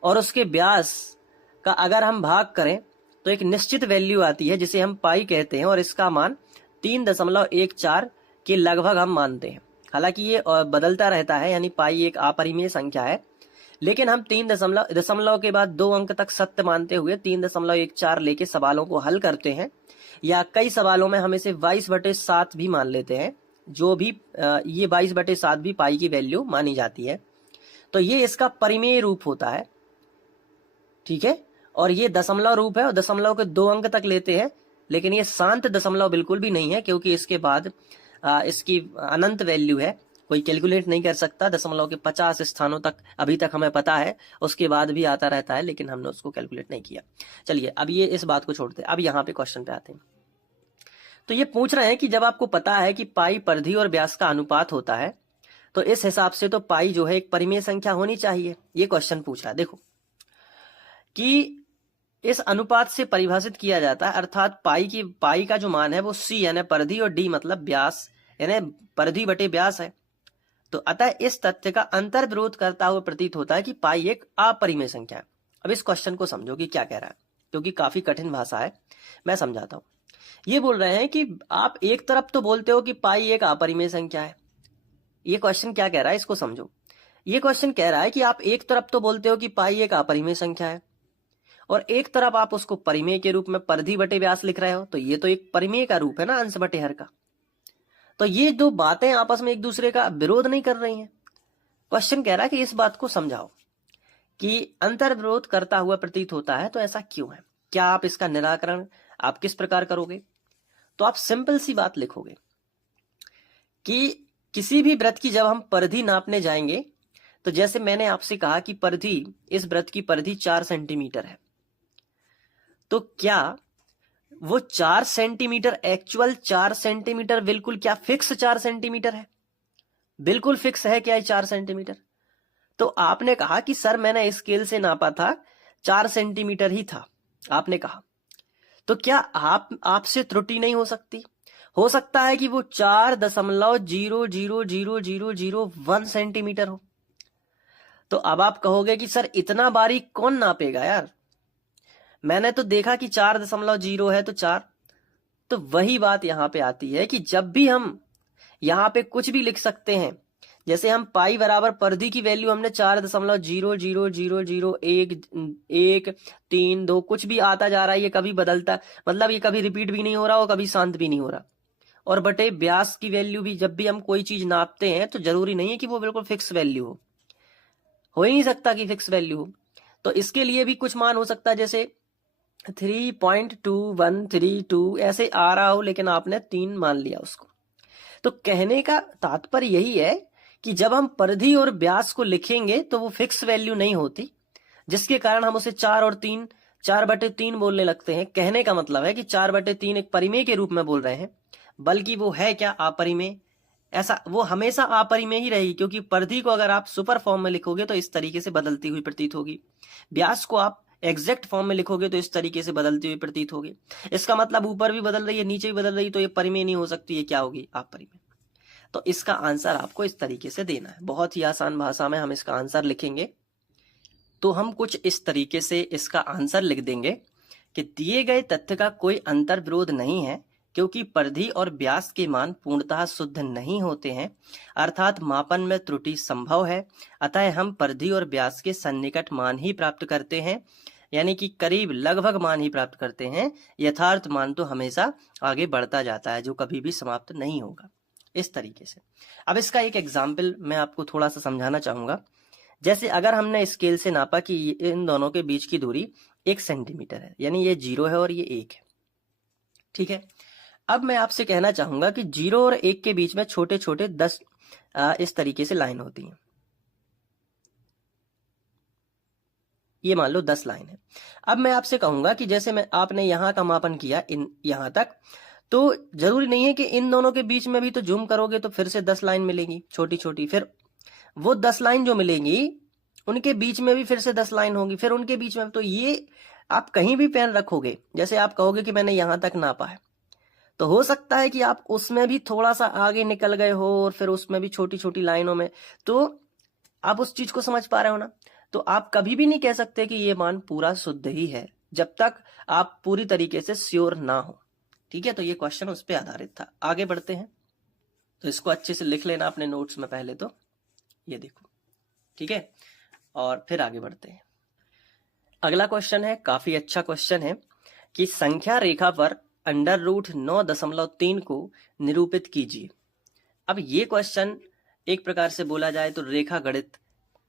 और उसके व्यास का अगर हम भाग करें तो एक निश्चित वैल्यू आती है जिसे हम पाई कहते हैं, और इसका मान 3.14 के लगभग हम मानते हैं। हालांकि ये बदलता रहता है, यानी पाई एक अपरिमेय संख्या है, लेकिन हम 3 दशमलव के बाद 2 अंक तक सत्य मानते हुए 3.14 लेके सवालों को हल करते हैं, या कई सवालों में हम इसे 22/7 भी मान लेते हैं, जो भी ये 22/7 भी पाई की वैल्यू मानी जाती है। तो ये इसका परिमेय रूप होता है, ठीक है, और ये दशमलव रूप है और दशमलव के 2 अंक तक लेते हैं, लेकिन ये शांत दशमलव बिल्कुल भी नहीं है, क्योंकि इसके बाद इसकी अनंत वैल्यू है, कोई कैलकुलेट नहीं कर सकता। दशमलव के 50 स्थानों तक अभी तक हमें पता है, उसके बाद भी आता रहता है, लेकिन हमने उसको कैलकुलेट नहीं किया। चलिए अब ये इस बात को छोड़ते हैं, अब यहाँ पे क्वेश्चन पे आते हैं। तो ये पूछ रहे हैं कि जब आपको पता है कि पाई परिधि और व्यास का अनुपात होता है, तो इस हिसाब से तो पाई जो है एक परिमेय संख्या होनी चाहिए। ये क्वेश्चन पूछ रहा है, देखो कि इस अनुपात से परिभाषित किया जाता है, अर्थात पाई का जो मान है वो सी यानी परिधि और डी मतलब व्यास यानी परिधि बटे व्यास है। तो अतः इस तथ्य का अंतर्विरोध करता हुआ प्रतीत होता है कि पाई एक अपरिमेय संख्या है। अब इस क्वेश्चन को समझो कि क्या कह रहा है, क्योंकि काफी कठिन भाषा है, मैं समझाता हूं। ये बोल रहे हैं कि आप एक तरफ तो बोलते हो कि पाई एक अपरिमेय संख्या है। ये क्वेश्चन क्या कह रहा है, इसको समझो। ये क्वेश्चन कह रहा है कि आप एक तरफ तो बोलते हो कि पाई एक अपरिमेय संख्या है, और एक तरफ आप उसको परिमेय के रूप में परिधि बटे व्यास लिख रहे हो, तो ये तो एक परिमेय का रूप है ना, अंश बटे हर का। तो ये दो बातें आपस में एक दूसरे का विरोध नहीं कर रही हैं। क्वेश्चन कह रहा है कि इस बात को समझाओ कि अंतर विरोध करता हुआ प्रतीत होता है, तो ऐसा क्यों है, क्या आप इसका निराकरण आप किस प्रकार करोगे। तो आप सिंपल सी बात लिखोगे कि किसी भी वृत्त की जब हम परिधि नापने जाएंगे, तो जैसे मैंने आपसे कहा कि परिधि, इस वृत्त की परिधि 4 सेंटीमीटर है, तो क्या वो 4 सेंटीमीटर एक्चुअल 4 सेंटीमीटर बिल्कुल क्या फिक्स 4 सेंटीमीटर है, बिल्कुल फिक्स है क्या 4 सेंटीमीटर। तो आपने कहा कि सर मैंने स्केल से नापा था 4 सेंटीमीटर ही था, आपने कहा, तो क्या आपसे त्रुटि नहीं हो सकती, हो सकता है कि वो 4.0000001 सेंटीमीटर हो। तो अब आप कहोगे कि सर इतना बारीक कौन नापेगा यार, मैंने तो देखा कि 4.0 है तो 4। तो वही बात यहां पे आती है कि जब भी हम यहां पे कुछ भी लिख सकते हैं, जैसे हम पाई बराबर परिधि की वैल्यू हमने 4.000000132 कुछ भी आता जा रहा है, ये कभी बदलता, मतलब ये कभी रिपीट भी नहीं हो रहा और कभी शांत भी नहीं हो रहा। और बटे व्यास की वैल्यू भी जब भी हम कोई चीज नापते हैं तो जरूरी नहीं है कि वो बिल्कुल फिक्स वैल्यू हो ही नहीं सकता कि फिक्स वैल्यू हो। तो इसके लिए भी कुछ मान हो सकता है, जैसे 3.2132 ऐसे आ रहा हो, लेकिन आपने 3 मान लिया उसको। तो कहने का तात्पर्य यही है कि जब हम परिधि और व्यास को लिखेंगे तो वो फिक्स वैल्यू नहीं होती, जिसके कारण हम उसे 4/3 बोलने लगते हैं। कहने का मतलब है कि 4/3 एक परिमेय के रूप में बोल रहे हैं, बल्कि वो है क्या, अपरिमेय। ऐसा वो हमेशा अपरिमेय ही रहेगी, क्योंकि परिधि को अगर आप सुपर फॉर्म में लिखोगे तो इस तरीके से बदलती हुई प्रतीत होगी, व्यास को आप एग्जैक्ट फॉर्म में लिखोगे तो इस तरीके से बदलती हुई प्रतीत होगी। इसका मतलब ऊपर भी बदल रही है, नीचे भी बदल रही है, तो ये परिमेय नहीं हो सकती, ये क्या होगी, अपरिमेय। तो इसका आंसर आपको इस तरीके से देना है। बहुत ही आसान भाषा में हम इसका आंसर लिखेंगे। तो हम कुछ इस तरीके से इसका आंसर लिख देंगे कि दिए गए तथ्य का कोई अंतर विरोध नहीं है, क्योंकि परिधि और व्यास के मान पूर्णतः शुद्ध नहीं होते हैं, अर्थात मापन में त्रुटि संभव है, अतः हम परिधि और व्यास के सन्निकट मान ही प्राप्त करते हैं, यानी कि करीब लगभग मान ही प्राप्त करते हैं। यथार्थ मान तो हमेशा आगे बढ़ता जाता है, जो कभी भी समाप्त नहीं होगा। इस तरीके से। अब इसका एक एग्जाम्पल मैं आपको थोड़ा सा समझाना चाहूंगा। जैसे अगर हमने स्केल से नापा कि इन दोनों के बीच की दूरी 1 सेंटीमीटर है, यानी ये 0 है और ये 1 है, ठीक है। अब मैं आपसे कहना चाहूंगा कि 0 और 1 के बीच में छोटे छोटे 10 इस तरीके से लाइन होती हैं। ये मान लो 10 लाइन है। अब मैं आपसे कहूंगा कि जैसे आपने यहां का मापन किया यहां तक, तो जरूरी नहीं है कि इन दोनों के बीच में भी तो जूम करोगे तो फिर से 10 लाइन मिलेगी छोटी छोटी, फिर वो 10 लाइन जो मिलेंगी उनके बीच में भी फिर से 10 लाइन होंगी, फिर उनके बीच में। तो ये आप कहीं भी पेन रखोगे, जैसे आप कहोगे कि मैंने यहां तक नापा है, तो हो सकता है कि आप उसमें भी थोड़ा सा आगे निकल गए हो और फिर उसमें भी छोटी छोटी लाइनों में, तो आप उस चीज को समझ पा रहे हो ना। तो आप कभी भी नहीं कह सकते कि ये मान पूरा शुद्ध ही है, जब तक आप पूरी तरीके से श्योर ना हो, ठीक है। तो ये क्वेश्चन उस पर आधारित था। आगे बढ़ते हैं, तो इसको अच्छे से लिख लेना अपने नोट्स में पहले, तो ये देखो, ठीक है। और फिर आगे बढ़ते हैं। अगला क्वेश्चन है, काफी अच्छा क्वेश्चन है, कि संख्या रेखा पर √9.3 को निरूपित कीजिए। अब ये क्वेश्चन एक प्रकार से बोला जाए तो रेखा गणित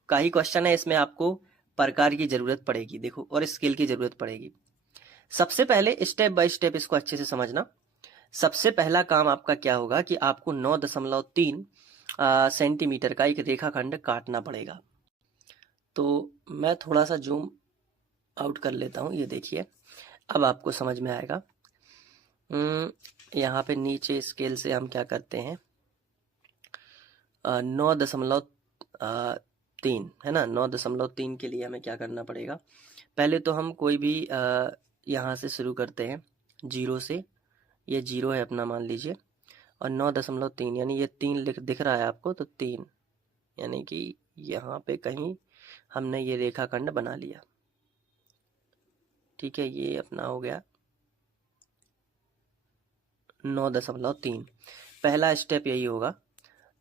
का ही क्वेश्चन है। इसमें आपको प्रकार की जरूरत पड़ेगी, देखो, और स्केल की जरूरत पड़ेगी। सबसे पहले स्टेप बाय स्टेप इसको अच्छे से समझना। सबसे पहला काम आपका क्या होगा कि आपको 9.3 सेंटीमीटर का एक रेखाखंड काटना पड़ेगा। तो मैं थोड़ा सा जूम आउट कर लेता हूँ, ये देखिए, अब आपको समझ में आएगा। यहाँ पे नीचे स्केल से हम क्या करते हैं, 9.3 है ना। 9.3 के लिए हमें क्या करना पड़ेगा, पहले तो हम कोई भी यहाँ से शुरू करते हैं 0 से। ये 0 है अपना, मान लीजिए, और 9.3 यानी ये 3 दिख रहा है आपको, तो 3 यानी कि यहाँ पे कहीं हमने ये रेखाखंड बना लिया, ठीक है। ये अपना हो गया 9.3। पहला स्टेप यही होगा।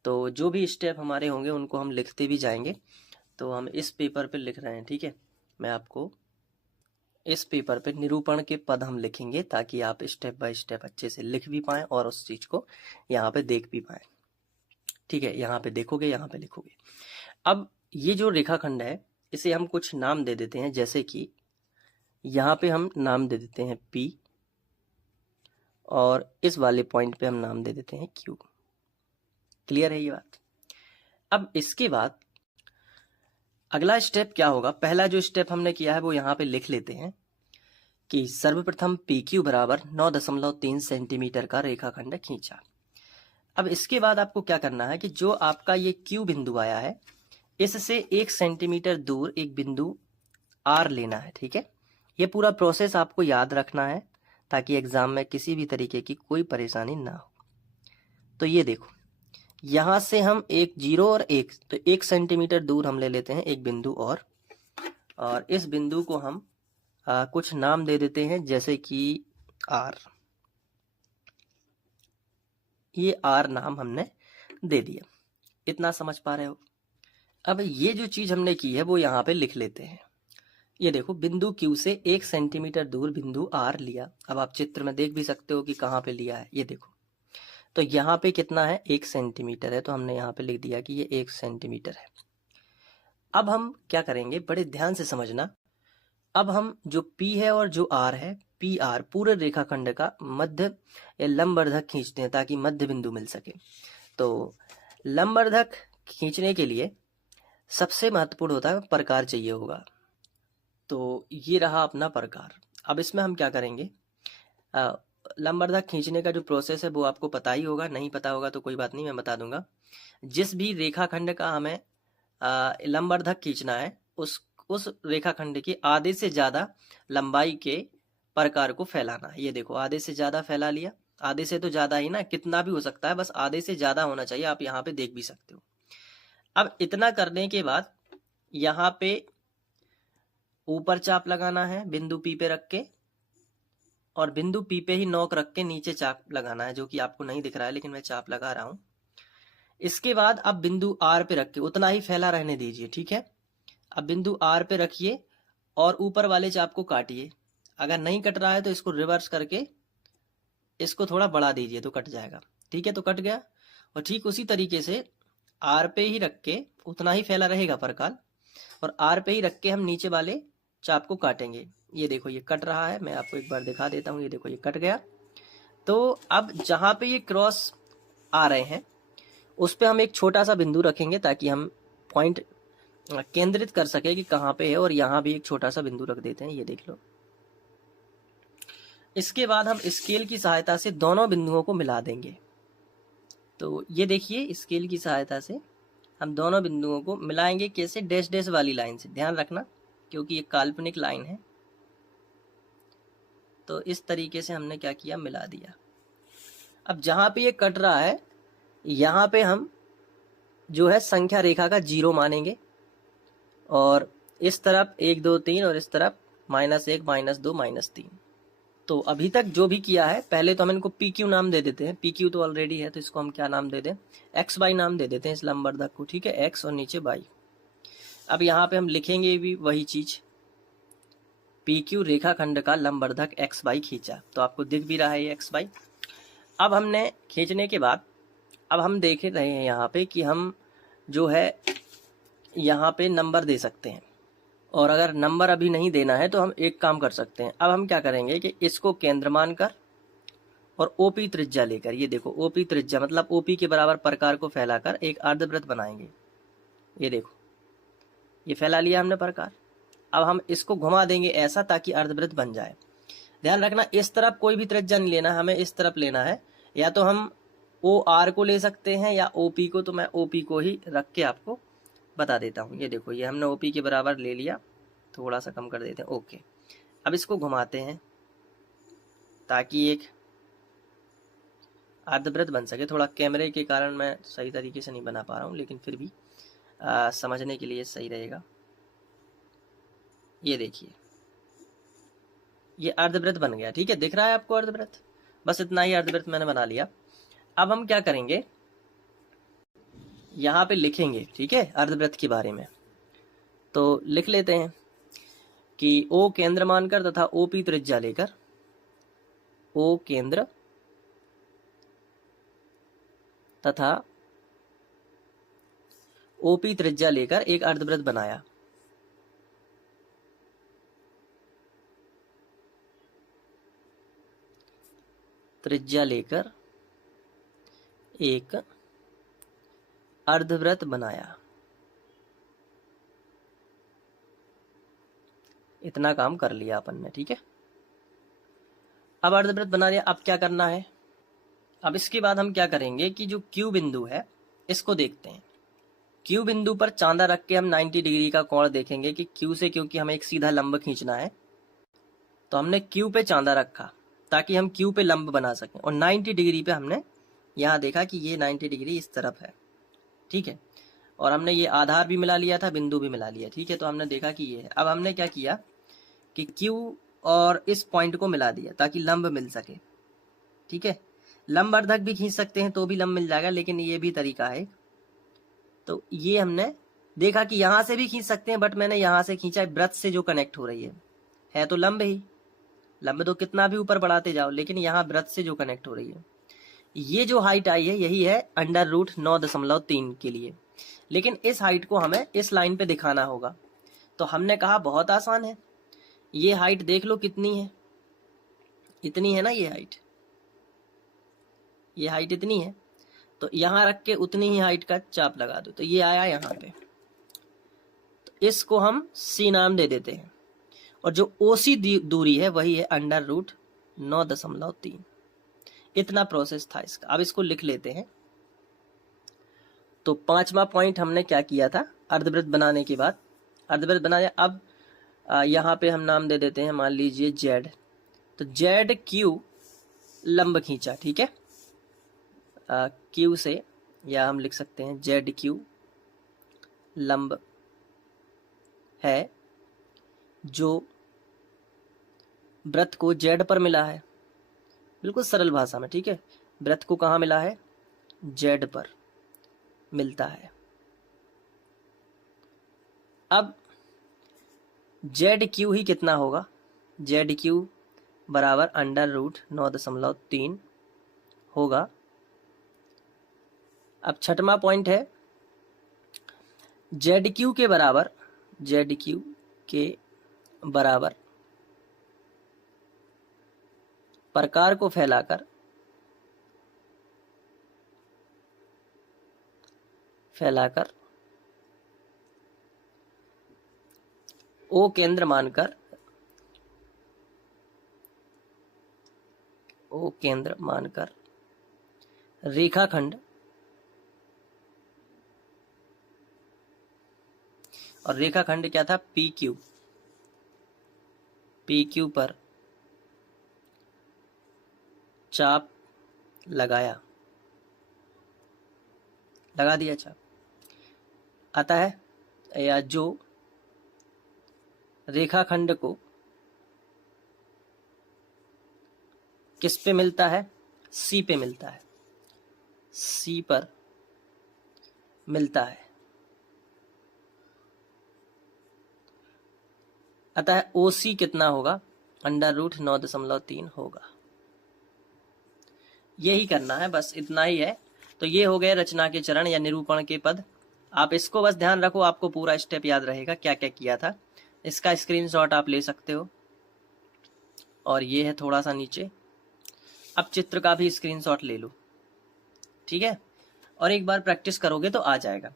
तो जो भी स्टेप हमारे होंगे उनको हम लिखते भी जाएंगे। तो हम इस पेपर पे लिख रहे हैं, ठीक है। मैं आपको इस पेपर पे निरूपण के पद हम लिखेंगे, ताकि आप स्टेप बाय स्टेप अच्छे से लिख भी पाएं और उस चीज को यहाँ पे देख भी पाएं, ठीक है। यहाँ पे देखोगे, यहाँ पे लिखोगे। अब ये जो रेखाखंड है, इसे हम कुछ नाम दे देते हैं, जैसे कि यहाँ पे हम नाम दे देते हैं P, और इस वाले पॉइंट पे हम नाम दे देते हैं Q। क्लियर है ये बात। अब इसके बाद अगला स्टेप क्या होगा, पहला जो स्टेप हमने किया है वो यहाँ पे लिख लेते हैं कि सर्वप्रथम PQ बराबर 9.3 सेंटीमीटर का रेखाखंड खींचा। अब इसके बाद आपको क्या करना है कि जो आपका ये Q बिंदु आया है, इससे 1 सेंटीमीटर दूर एक बिंदु R लेना है, ठीक है। ये पूरा प्रोसेस आपको याद रखना है, ताकि एग्जाम में किसी भी तरीके की कोई परेशानी ना हो। तो ये देखो, यहां से हम 0 और 1, तो 1 सेंटीमीटर दूर हम ले लेते हैं एक बिंदु और इस बिंदु को हम कुछ नाम दे देते हैं, जैसे कि R। ये R नाम हमने दे दिया। इतना समझ पा रहे हो। अब ये जो चीज हमने की है वो यहाँ पे लिख लेते हैं। ये देखो, बिंदु Q से 1 सेंटीमीटर दूर बिंदु R लिया। अब आप चित्र में देख भी सकते हो कि कहाँ पे लिया है। ये देखो, तो यहाँ पे कितना है, 1 सेंटीमीटर है, तो हमने यहाँ पे लिख दिया कि ये 1 सेंटीमीटर है। अब हम क्या करेंगे, बड़े ध्यान से समझना। अब हम जो P है और जो R है, PR पूरे रेखाखंड का मध्य या लंबवर्धक खींचते हैं, ताकि मध्य बिंदु मिल सके। तो लंबवर्धक खींचने के लिए सबसे महत्वपूर्ण होता है प्रकार चाहिए होगा। तो ये रहा अपना प्रकार। अब इसमें हम क्या करेंगे, लंबवर्धक खींचने का जो प्रोसेस है वो आपको पता ही होगा, नहीं पता होगा तो कोई बात नहीं, मैं बता दूंगा। जिस भी रेखाखंड का हमें लंबवर्धक खींचना है, उस रेखाखंड के आधे से ज्यादा लंबाई के प्रकार को फैलाना है। ये देखो आधे से ज्यादा फैला लिया, आधे से तो ज्यादा ही ना, कितना भी हो सकता है, बस आधे से ज्यादा होना चाहिए, आप यहाँ पे देख भी सकते हो। अब इतना करने के बाद यहाँ पे ऊपर चाप लगाना है बिंदु पी पे रख के, और बिंदु पी पे ही नोक रख के नीचे चाप लगाना है, जो कि आपको नहीं दिख रहा है लेकिन मैं चाप लगा रहा हूं। इसके बाद अब बिंदु आर पे रख के उतना ही फैला रहने दीजिए, ठीक है। अब बिंदु आर पे रखिए और ऊपर वाले चाप को काटिए। अगर नहीं कट रहा है तो इसको रिवर्स करके इसको थोड़ा बढ़ा दीजिए तो कट जाएगा, ठीक है। तो कट गया। और ठीक उसी तरीके से आर पे ही रख के उतना ही फैला रहेगा प्रकार, और आर पे ही रख के हम नीचे वाले चाप को काटेंगे। ये देखो ये कट रहा है, मैं आपको एक बार दिखा देता हूँ। ये देखो ये कट गया। तो अब जहां पे ये क्रॉस आ रहे हैं उस पे हम एक छोटा सा बिंदु रखेंगे ताकि हम पॉइंट केंद्रित कर सके कि कहाँ पे है, और यहाँ भी एक छोटा सा बिंदु रख देते हैं। ये देख लो। इसके बाद हम स्केल की सहायता से दोनों बिंदुओं को मिला देंगे। तो ये देखिए स्केल की सहायता से हम दोनों बिंदुओं को मिलाएंगे। कैसे? डैश डैश वाली लाइन से, ध्यान रखना क्योंकि ये काल्पनिक लाइन है। तो इस तरीके से हमने क्या किया, मिला दिया। अब जहां पे ये कट रहा है यहाँ पे हम जो है संख्या रेखा का 0 मानेंगे, और इस तरफ 1 2 3 और इस तरफ -1 -2 -3। तो अभी तक जो भी किया है, पहले तो हम इनको PQ नाम दे देते हैं। PQ तो ऑलरेडी है तो इसको हम क्या नाम दे दें, XY नाम दे देते हैं इस लंबरदक को, ठीक है। X और नीचे Y। अब यहाँ पे हम लिखेंगे भी वही चीज, PQ रेखाखंड का लंबरदक XY खींचा। तो आपको दिख भी रहा है ये XY। अब हमने खींचने के बाद अब हम देख रहे हैं यहाँ पे कि हम जो है यहाँ पे नंबर दे सकते हैं, और अगर नंबर अभी नहीं देना है तो हम एक काम कर सकते हैं। अब हम क्या करेंगे कि इसको केंद्र मानकर और OP त्रिज्या लेकर, ये देखो OP त्रिज्या मतलब OP के बराबर प्रकार को फैलाकर एक अर्धवृत्त बनाएंगे। ये देखो ये फैला लिया हमने प्रकार। अब हम इसको घुमा देंगे ऐसा ताकि अर्धवृत्त बन जाए। ध्यान रखना इस तरफ कोई भी त्रिज्या नहीं लेना, हमें इस तरफ लेना है। या तो हम OR को ले सकते हैं या OP को, तो मैं OP को ही रख के आपको बता देता हूँ। ये देखो ये हमने OP के बराबर ले लिया, थोड़ा सा कम कर देते हैं, ओके। अब इसको घुमाते हैं ताकि एक अर्धवृत्त बन सके। थोड़ा कैमरे के कारण मैं सही तरीके से नहीं बना पा रहा हूँ, लेकिन फिर भी समझने के लिए सही रहेगा। ये देखिए ये अर्धवृत्त बन गया, ठीक है। दिख रहा है आपको अर्धवृत्त? बस इतना ही अर्धवृत्त मैंने बना लिया। अब हम क्या करेंगे, यहाँ पे लिखेंगे, ठीक है, अर्धवृत्त के बारे में। तो लिख लेते हैं कि O केंद्र मानकर तथा OP त्रिज्या लेकर, O केंद्र तथा OP त्रिज्या लेकर एक अर्धवृत्त बनाया। त्रिज्या लेकर एक अर्धवृत्त बनाया। इतना काम कर लिया अपन ने, ठीक है। अब अर्धवृत्त बना लिया। अब क्या करना है, अब इसके बाद हम क्या करेंगे कि जो Q बिंदु है इसको देखते हैं। Q बिंदु पर चांदा रख के हम 90 डिग्री का कोण देखेंगे कि Q से, क्योंकि हमें एक सीधा लंब खींचना है तो हमने Q पे चांदा रखा ताकि हम Q पे लंब बना सकें, और 90 डिग्री पे हमने यहाँ देखा कि ये 90 डिग्री इस तरफ है, ठीक है। और हमने ये आधार भी मिला लिया था, बिंदु भी मिला लिया, ठीक है। तो हमने देखा कि ये है। अब हमने क्या किया कि Q और इस पॉइंट को मिला दिया ताकि लंब मिल सके, ठीक है। लंब अर्धक भी खींच सकते हैं तो भी लंब मिल जाएगा, लेकिन ये भी तरीका है। तो ये हमने देखा कि यहाँ से भी खींच सकते हैं, बट मैंने यहाँ से खींचा वृत्त से जो कनेक्ट हो रही है तो लंब ही, लंब तो कितना भी ऊपर बढ़ाते जाओ, लेकिन यहाँ वृत्त से जो कनेक्ट हो रही है, ये जो हाइट आई है यही है √9.3 के लिए। लेकिन इस हाइट को हमें इस लाइन पे दिखाना होगा। तो हमने कहा बहुत आसान है, ये हाइट देख लो कितनी है, इतनी है ना ये हाइट इतनी है। तो यहाँ रख के उतनी ही हाइट का चाप लगा दो, तो ये आया यहाँ पे। तो इसको हम C नाम दे देते हैं, और जो OC दूरी है वही है √9.3। इतना प्रोसेस था इसका। अब इसको लिख लेते हैं। तो 5वां पॉइंट हमने क्या किया था, अर्धवृत्त बनाने के बाद अर्धवृत्त बना दिया। अब यहाँ पे हम नाम दे देते हैं, मान लीजिए जेड। तो जेड क्यू लंब खींचा, ठीक है, क्यू से, या हम लिख सकते हैं जेड क्यू लंब है जो वृत्त को जेड पर मिला है। बिल्कुल सरल भाषा में, ठीक है, वृत्त को कहाँ मिला है, जेड पर मिलता है। अब जेड क्यू ही कितना होगा, जेड क्यू बराबर अंडर रूट 9.3 होगा। अब छठवां पॉइंट है, जेड क्यू के बराबर, जेड क्यू के बराबर प्रकार को फैलाकर ओ केंद्र मानकर, ओ केंद्र मानकर रेखाखंड, और रेखाखंड क्या था, पी क्यू पर चाप लगा दिया चाप, आता है, या जो रेखाखंड को किस पे मिलता है, सी पे मिलता है, सी पर मिलता है, अतः OC कितना होगा, अंडर रूट 9.3 होगा। यही करना है, बस इतना ही है। तो ये हो गए रचना के चरण या निरूपण के पद। आप इसको बस ध्यान रखो, आपको पूरा स्टेप याद रहेगा क्या क्या किया था। इसका स्क्रीनशॉट आप ले सकते हो, और ये है थोड़ा सा नीचे। अब चित्र का भी स्क्रीनशॉट ले लो, ठीक है, और एक बार प्रैक्टिस करोगे तो आ जाएगा।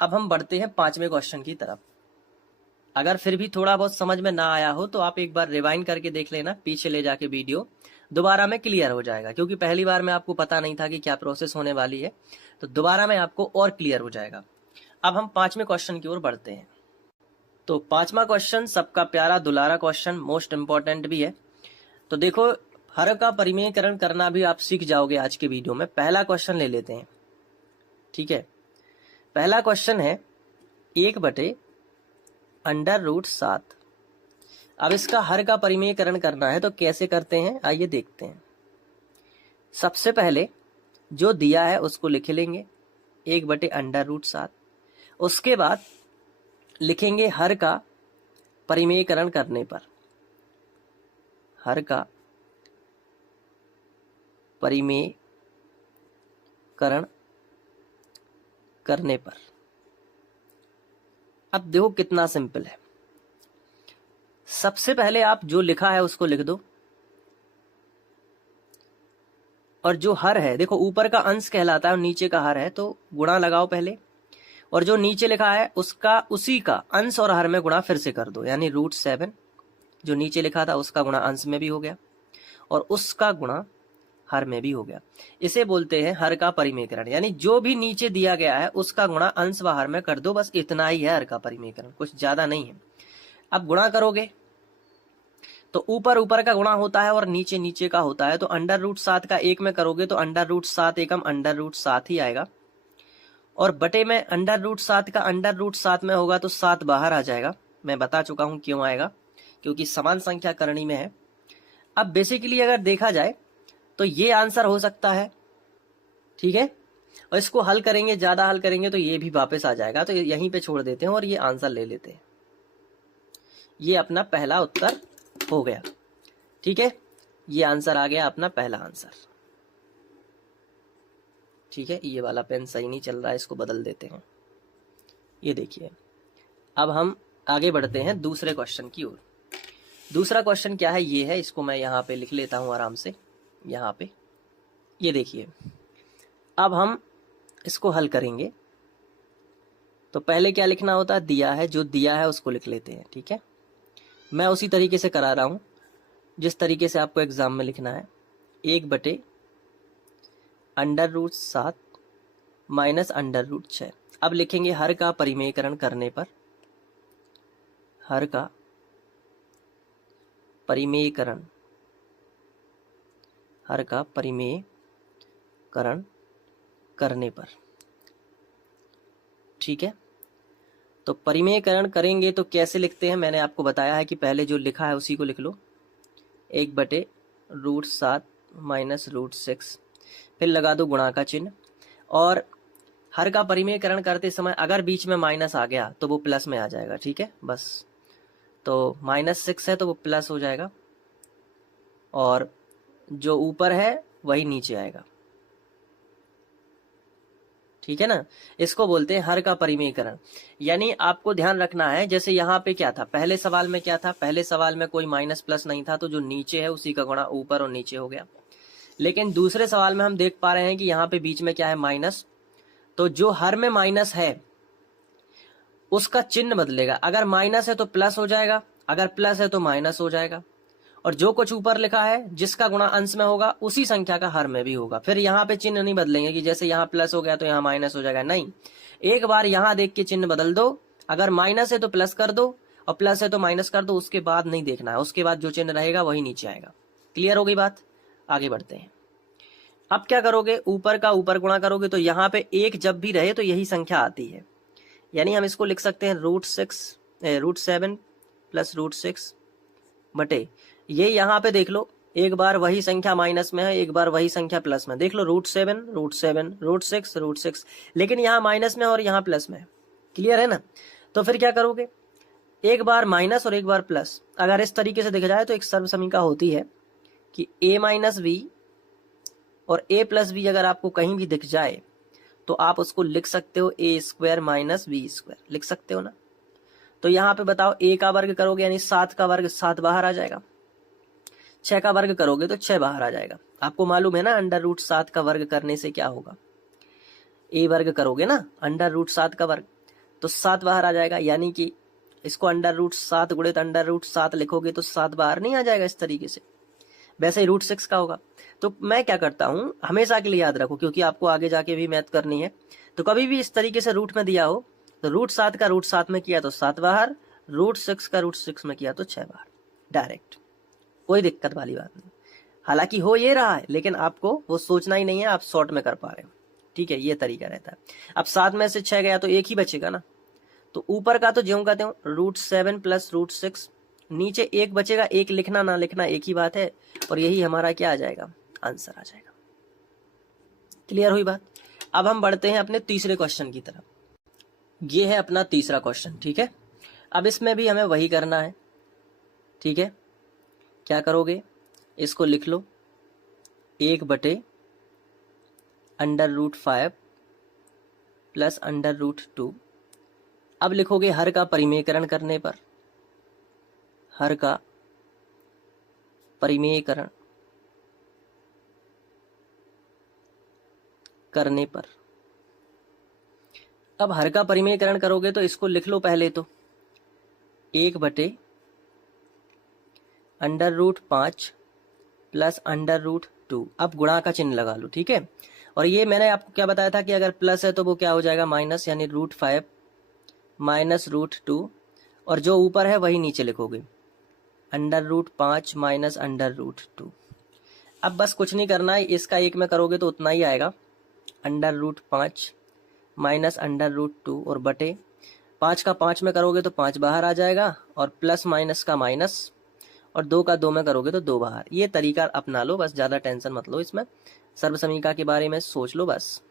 अब हम बढ़ते हैं 5वें क्वेश्चन की तरफ। अगर फिर भी थोड़ा बहुत समझ में ना आया हो तो आप एक बार रिवाइंड करके देख लेना, पीछे ले जाके वीडियो, दोबारा में क्लियर हो जाएगा, क्योंकि पहली बार में आपको पता नहीं था कि क्या प्रोसेस होने वाली है, तो दोबारा में आपको और क्लियर हो जाएगा। अब हम 5वें क्वेश्चन की ओर बढ़ते हैं। तो 5वां क्वेश्चन सबका प्यारा दुलारा क्वेश्चन, मोस्ट इंपॉर्टेंट भी है। तो देखो, हर का परिमेयकरण करना भी आप सीख जाओगे आज के वीडियो में। पहला क्वेश्चन ले लेते हैं, ठीक है। पहला क्वेश्चन है 1/√7। अब इसका हर का परिमेयकरण करना है, तो कैसे करते हैं आइए देखते हैं। सबसे पहले जो दिया है उसको लिख लेंगे 1/√7। उसके बाद लिखेंगे हर का परिमेयकरण करने पर, हर का परिमेयकरण करने पर। अब देखो कितना सिंपल है। सबसे पहले आप जो लिखा है उसको लिख दो, और जो हर है, देखो ऊपर का अंश कहलाता है और नीचे का हर है, तो गुणा लगाओ पहले, और जो नीचे लिखा है उसका, उसी का अंश और हर में गुणा फिर से कर दो, यानी √7 जो नीचे लिखा था उसका गुणा अंश में भी हो गया और उसका गुणा हर में भी हो गया। इसे बोलते हैं हर का परिमेयकरण, यानी जो भी नीचे दिया गया है उसका गुणा अंश व हर में कर दो, बस इतना ही है हर का परिमेयकरण, कुछ ज्यादा नहीं है। अब गुणा करोगे तो ऊपर ऊपर का गुणा होता है और नीचे नीचे का होता है, तो अंडर रूट 7 का 1 में करोगे तो अंडर रूट 7 एकम अंडर रूट 7 ही आएगा, और बटे में अंडर रूट 7 का अंडर रूट 7 में होगा तो 7 बाहर आ जाएगा। मैं बता चुका हूं क्यों आएगा, क्योंकि समान संख्या करनी में है। अब बेसिकली अगर देखा जाए तो ये आंसर हो सकता है, ठीक है, और इसको हल करेंगे, ज्यादा हल करेंगे तो ये भी वापस आ जाएगा, तो यहीं पे छोड़ देते हैं और ये आंसर ले लेते हैं। ये अपना पहला उत्तर हो गया, ठीक है, ये आंसर आ गया अपना पहला आंसर, ठीक है। ये वाला पेन सही नहीं चल रहा है, इसको बदल देते हैं। ये देखिए, अब हम आगे बढ़ते हैं दूसरे क्वेश्चन की ओर। दूसरा क्वेश्चन क्या है, ये है, इसको मैं यहाँ पे लिख लेता हूँ आराम से, यहाँ पे। ये देखिए, अब हम इसको हल करेंगे तो पहले क्या लिखना होता है, दिया है, जो दिया है उसको लिख लेते हैं, ठीक है। मैं उसी तरीके से करा रहा हूं जिस तरीके से आपको एग्जाम में लिखना है। 1/√7 माइनस अंडर रूट 6। अब लिखेंगे हर का परिमेयकरण करने पर, हर का परिमेयकरण, हर का परिमेयकरण करने पर। ठीक है, तो परिमेयकरण करेंगे तो कैसे लिखते हैं, मैंने आपको बताया है कि पहले जो लिखा है उसी को लिख लो, 1/√7 माइनस √6, फिर लगा दो गुणा का चिन्ह। और हर का परिमेयकरण करते समय अगर बीच में माइनस आ गया तो वो प्लस में आ जाएगा। ठीक है, बस तो -6 है तो वो प्लस हो जाएगा, और जो ऊपर है वही नीचे आएगा। ठीक है ना, इसको बोलते हैं हर का परिमेयकरण। यानी आपको ध्यान रखना है, जैसे यहाँ पे क्या था, पहले सवाल में क्या था, पहले सवाल में कोई माइनस प्लस नहीं था, तो जो नीचे है उसी का गुणा ऊपर और नीचे हो गया। लेकिन दूसरे सवाल में हम देख पा रहे हैं कि यहाँ पे बीच में क्या है, माइनस, तो जो हर में माइनस है उसका चिन्ह बदलेगा। अगर माइनस है तो प्लस हो जाएगा, अगर प्लस है तो माइनस हो जाएगा, और जो कुछ ऊपर लिखा है जिसका गुणा अंश में होगा उसी संख्या का हर में भी होगा। फिर यहाँ पे चिन्ह नहीं बदलेंगे कि जैसे यहाँ प्लस हो गया तो यहाँ माइनस हो जाएगा, नहीं, एक बार यहाँ देख के चिन्ह बदल दो। अगर माइनस है तो प्लस कर दो और प्लस है तो माइनस कर दो, उसके बाद नहीं देखना है, उसके बाद जो चिन्ह रहेगा वही नीचे आएगा। क्लियर हो गई बात, आगे बढ़ते हैं। अब क्या करोगे, ऊपर का ऊपर गुणा करोगे तो यहाँ पे एक जब भी रहे तो यही संख्या आती है, यानी हम इसको लिख सकते हैं √7 प्लस √6 बटे, ये यहाँ पे देख लो, एक बार वही संख्या माइनस में है, एक बार वही संख्या प्लस में। देख लो √7 √7 √6 √6, लेकिन यहाँ माइनस में और यहाँ प्लस में। क्लियर है ना, तो फिर क्या करोगे, एक बार माइनस और एक बार प्लस। अगर इस तरीके से देखा जाए तो एक सर्वसमीका होती है कि a माइनस बी और a प्लस बी अगर आपको कहीं भी दिख जाए तो आप उसको लिख सकते हो a² माइनस b², लिख सकते हो ना। तो यहाँ पे बताओ, a का वर्ग करोगे यानी 7 का वर्ग, 7 बाहर आ जाएगा, 6 का वर्ग करोगे तो 6 बाहर आ जाएगा। आपको मालूम है ना √7 का वर्ग करने से क्या होगा, a वर्ग करोगे ना √7 का वर्ग तो 7 बाहर आ जाएगा, यानी कि इसको √7 गुणित √7 लिखोगे तो 7 बाहर नहीं आ जाएगा इस तरीके से। वैसे ही √6 का होगा। तो मैं क्या करता हूँ, हमेशा के लिए याद रखो, क्योंकि आपको आगे जाके भी मैथ करनी है, तो कभी भी इस तरीके से रूट में दिया हो तो √7 का √7 में किया तो 7 बाहर, √6 का √6 में किया तो 6 बाहर, डायरेक्ट, कोई दिक्कत वाली बात नहीं। हालांकि हो ये रहा है, लेकिन आपको वो सोचना ही नहीं है, आप शॉर्ट में कर पा रहे हो। ठीक है, ये तरीका रहता है। अब 7 में से 6 गया तो एक ही बचेगा ना, तो ऊपर का तो ज्यों कहते हो √7 प्लस √6, नीचे एक बचेगा, एक लिखना ना लिखना एक ही बात है, और यही हमारा क्या आ जाएगा, आंसर आ जाएगा। क्लियर हुई बात। अब हम बढ़ते हैं अपने तीसरे क्वेश्चन की तरफ। ये है अपना तीसरा क्वेश्चन। ठीक है, अब इसमें भी हमें वही करना है। ठीक है, क्या करोगे, इसको लिख लो 1/√5 प्लस √2। अब लिखोगे हर का परिमेयकरण करने पर, हर का परिमेयकरण करने पर। अब हर का परिमेयकरण करोगे तो इसको लिख लो पहले तो 1/√5 प्लस √2। अब गुणा का चिन्ह लगा लो। ठीक है, और ये मैंने आपको क्या बताया था कि अगर प्लस है तो वो क्या हो जाएगा, माइनस, यानी √5 माइनस √2, और जो ऊपर है वही नीचे लिखोगे √5 माइनस √2। अब बस कुछ नहीं करना है, इसका एक में करोगे तो उतना ही आएगा, √5 माइनस √2, और बटे 5 का 5 में करोगे तो 5 बाहर आ जाएगा, और प्लस माइनस का माइनस, और 2 का 2 में करोगे तो 2 बाहर। ये तरीका अपना लो, बस ज़्यादा टेंशन मत लो इसमें, सर्वसमीका के बारे में सोच लो बस।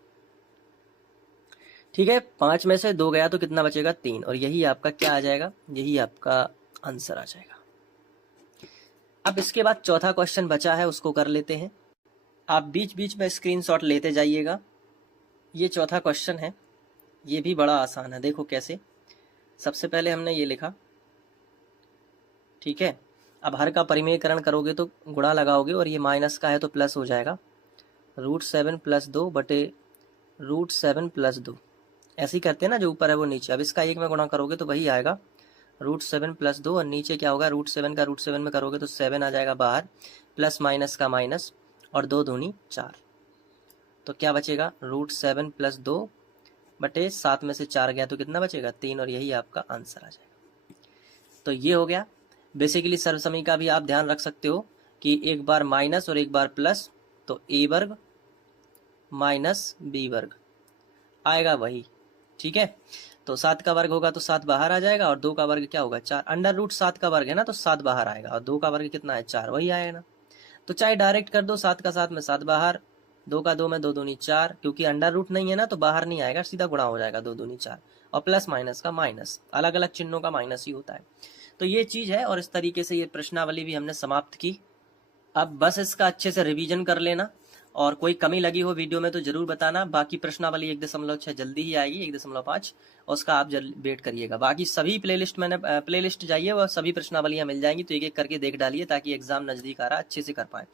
ठीक है, 5 में से 2 गया तो कितना बचेगा, 3, और यही आपका क्या आ जाएगा, यही आपका आंसर आ जाएगा। अब इसके बाद चौथा क्वेश्चन बचा है, उसको कर लेते हैं। आप बीच बीच में स्क्रीनशॉट लेते जाइएगा। ये चौथा क्वेश्चन है, ये भी बड़ा आसान है। देखो कैसे, सबसे पहले हमने ये लिखा, ठीक है, अब हर का परिमेयकरण करोगे तो गुणा लगाओगे, और ये माइनस का है तो प्लस हो जाएगा, √7 प्लस 2 बटे √7 प्लस 2, ऐसे ही करते हैं ना, जो ऊपर है वो नीचे। अब इसका एक में गुणा करोगे तो वही आएगा, √7 प्लस 2, और नीचे क्या होगा, √7 का √7 में करोगे तो 7 आ जाएगा बाहर, प्लस माइनस का माइनस, और 2 दूनी 4, तो क्या बचेगा, √7 प्लस 2 बटे 7 में से 4 गया तो कितना बचेगा, 3, और यही आपका आंसर आ जाएगा। तो ये हो गया। बेसिकली सर्वसमय का भी आप ध्यान रख सकते हो कि एक बार माइनस और एक बार प्लस, तो ए वर्ग माइनस बी वर्ग आएगा वही। ठीक है, तो 7 का वर्ग होगा तो 7 बाहर आ जाएगा, और 2 का वर्ग क्या होगा 4, अंडर रूट 7 का वर्ग है ना, तो 7 बाहर आएगा, और 2 का वर्ग कितना है 4, वही आएगा ना। तो चाहे डायरेक्ट कर दो, 7 का 7 में 7 बाहर, 2 का 2 में 2 दूनी 4, क्योंकि अंडर रूट नहीं है ना तो बाहर नहीं आएगा, सीधा गुणा हो जाएगा 2 दूनी 4, और प्लस माइनस का माइनस, अलग अलग चिन्हों का माइनस ही होता है। तो ये चीज है, और इस तरीके से ये प्रश्नावली भी हमने समाप्त की। अब बस इसका अच्छे से रिवीजन कर लेना, और कोई कमी लगी हो वीडियो में तो जरूर बताना। बाकी प्रश्नावली 1.6 जल्दी ही आएगी, 1.5, और उसका आप वेट करिएगा। बाकी सभी प्लेलिस्ट जाइए, वह सभी प्रश्नावलियां मिल जाएंगी, तो एक एक करके देख डालिए ताकि एग्जाम नजदीक आ रहा अच्छे से कर पाए।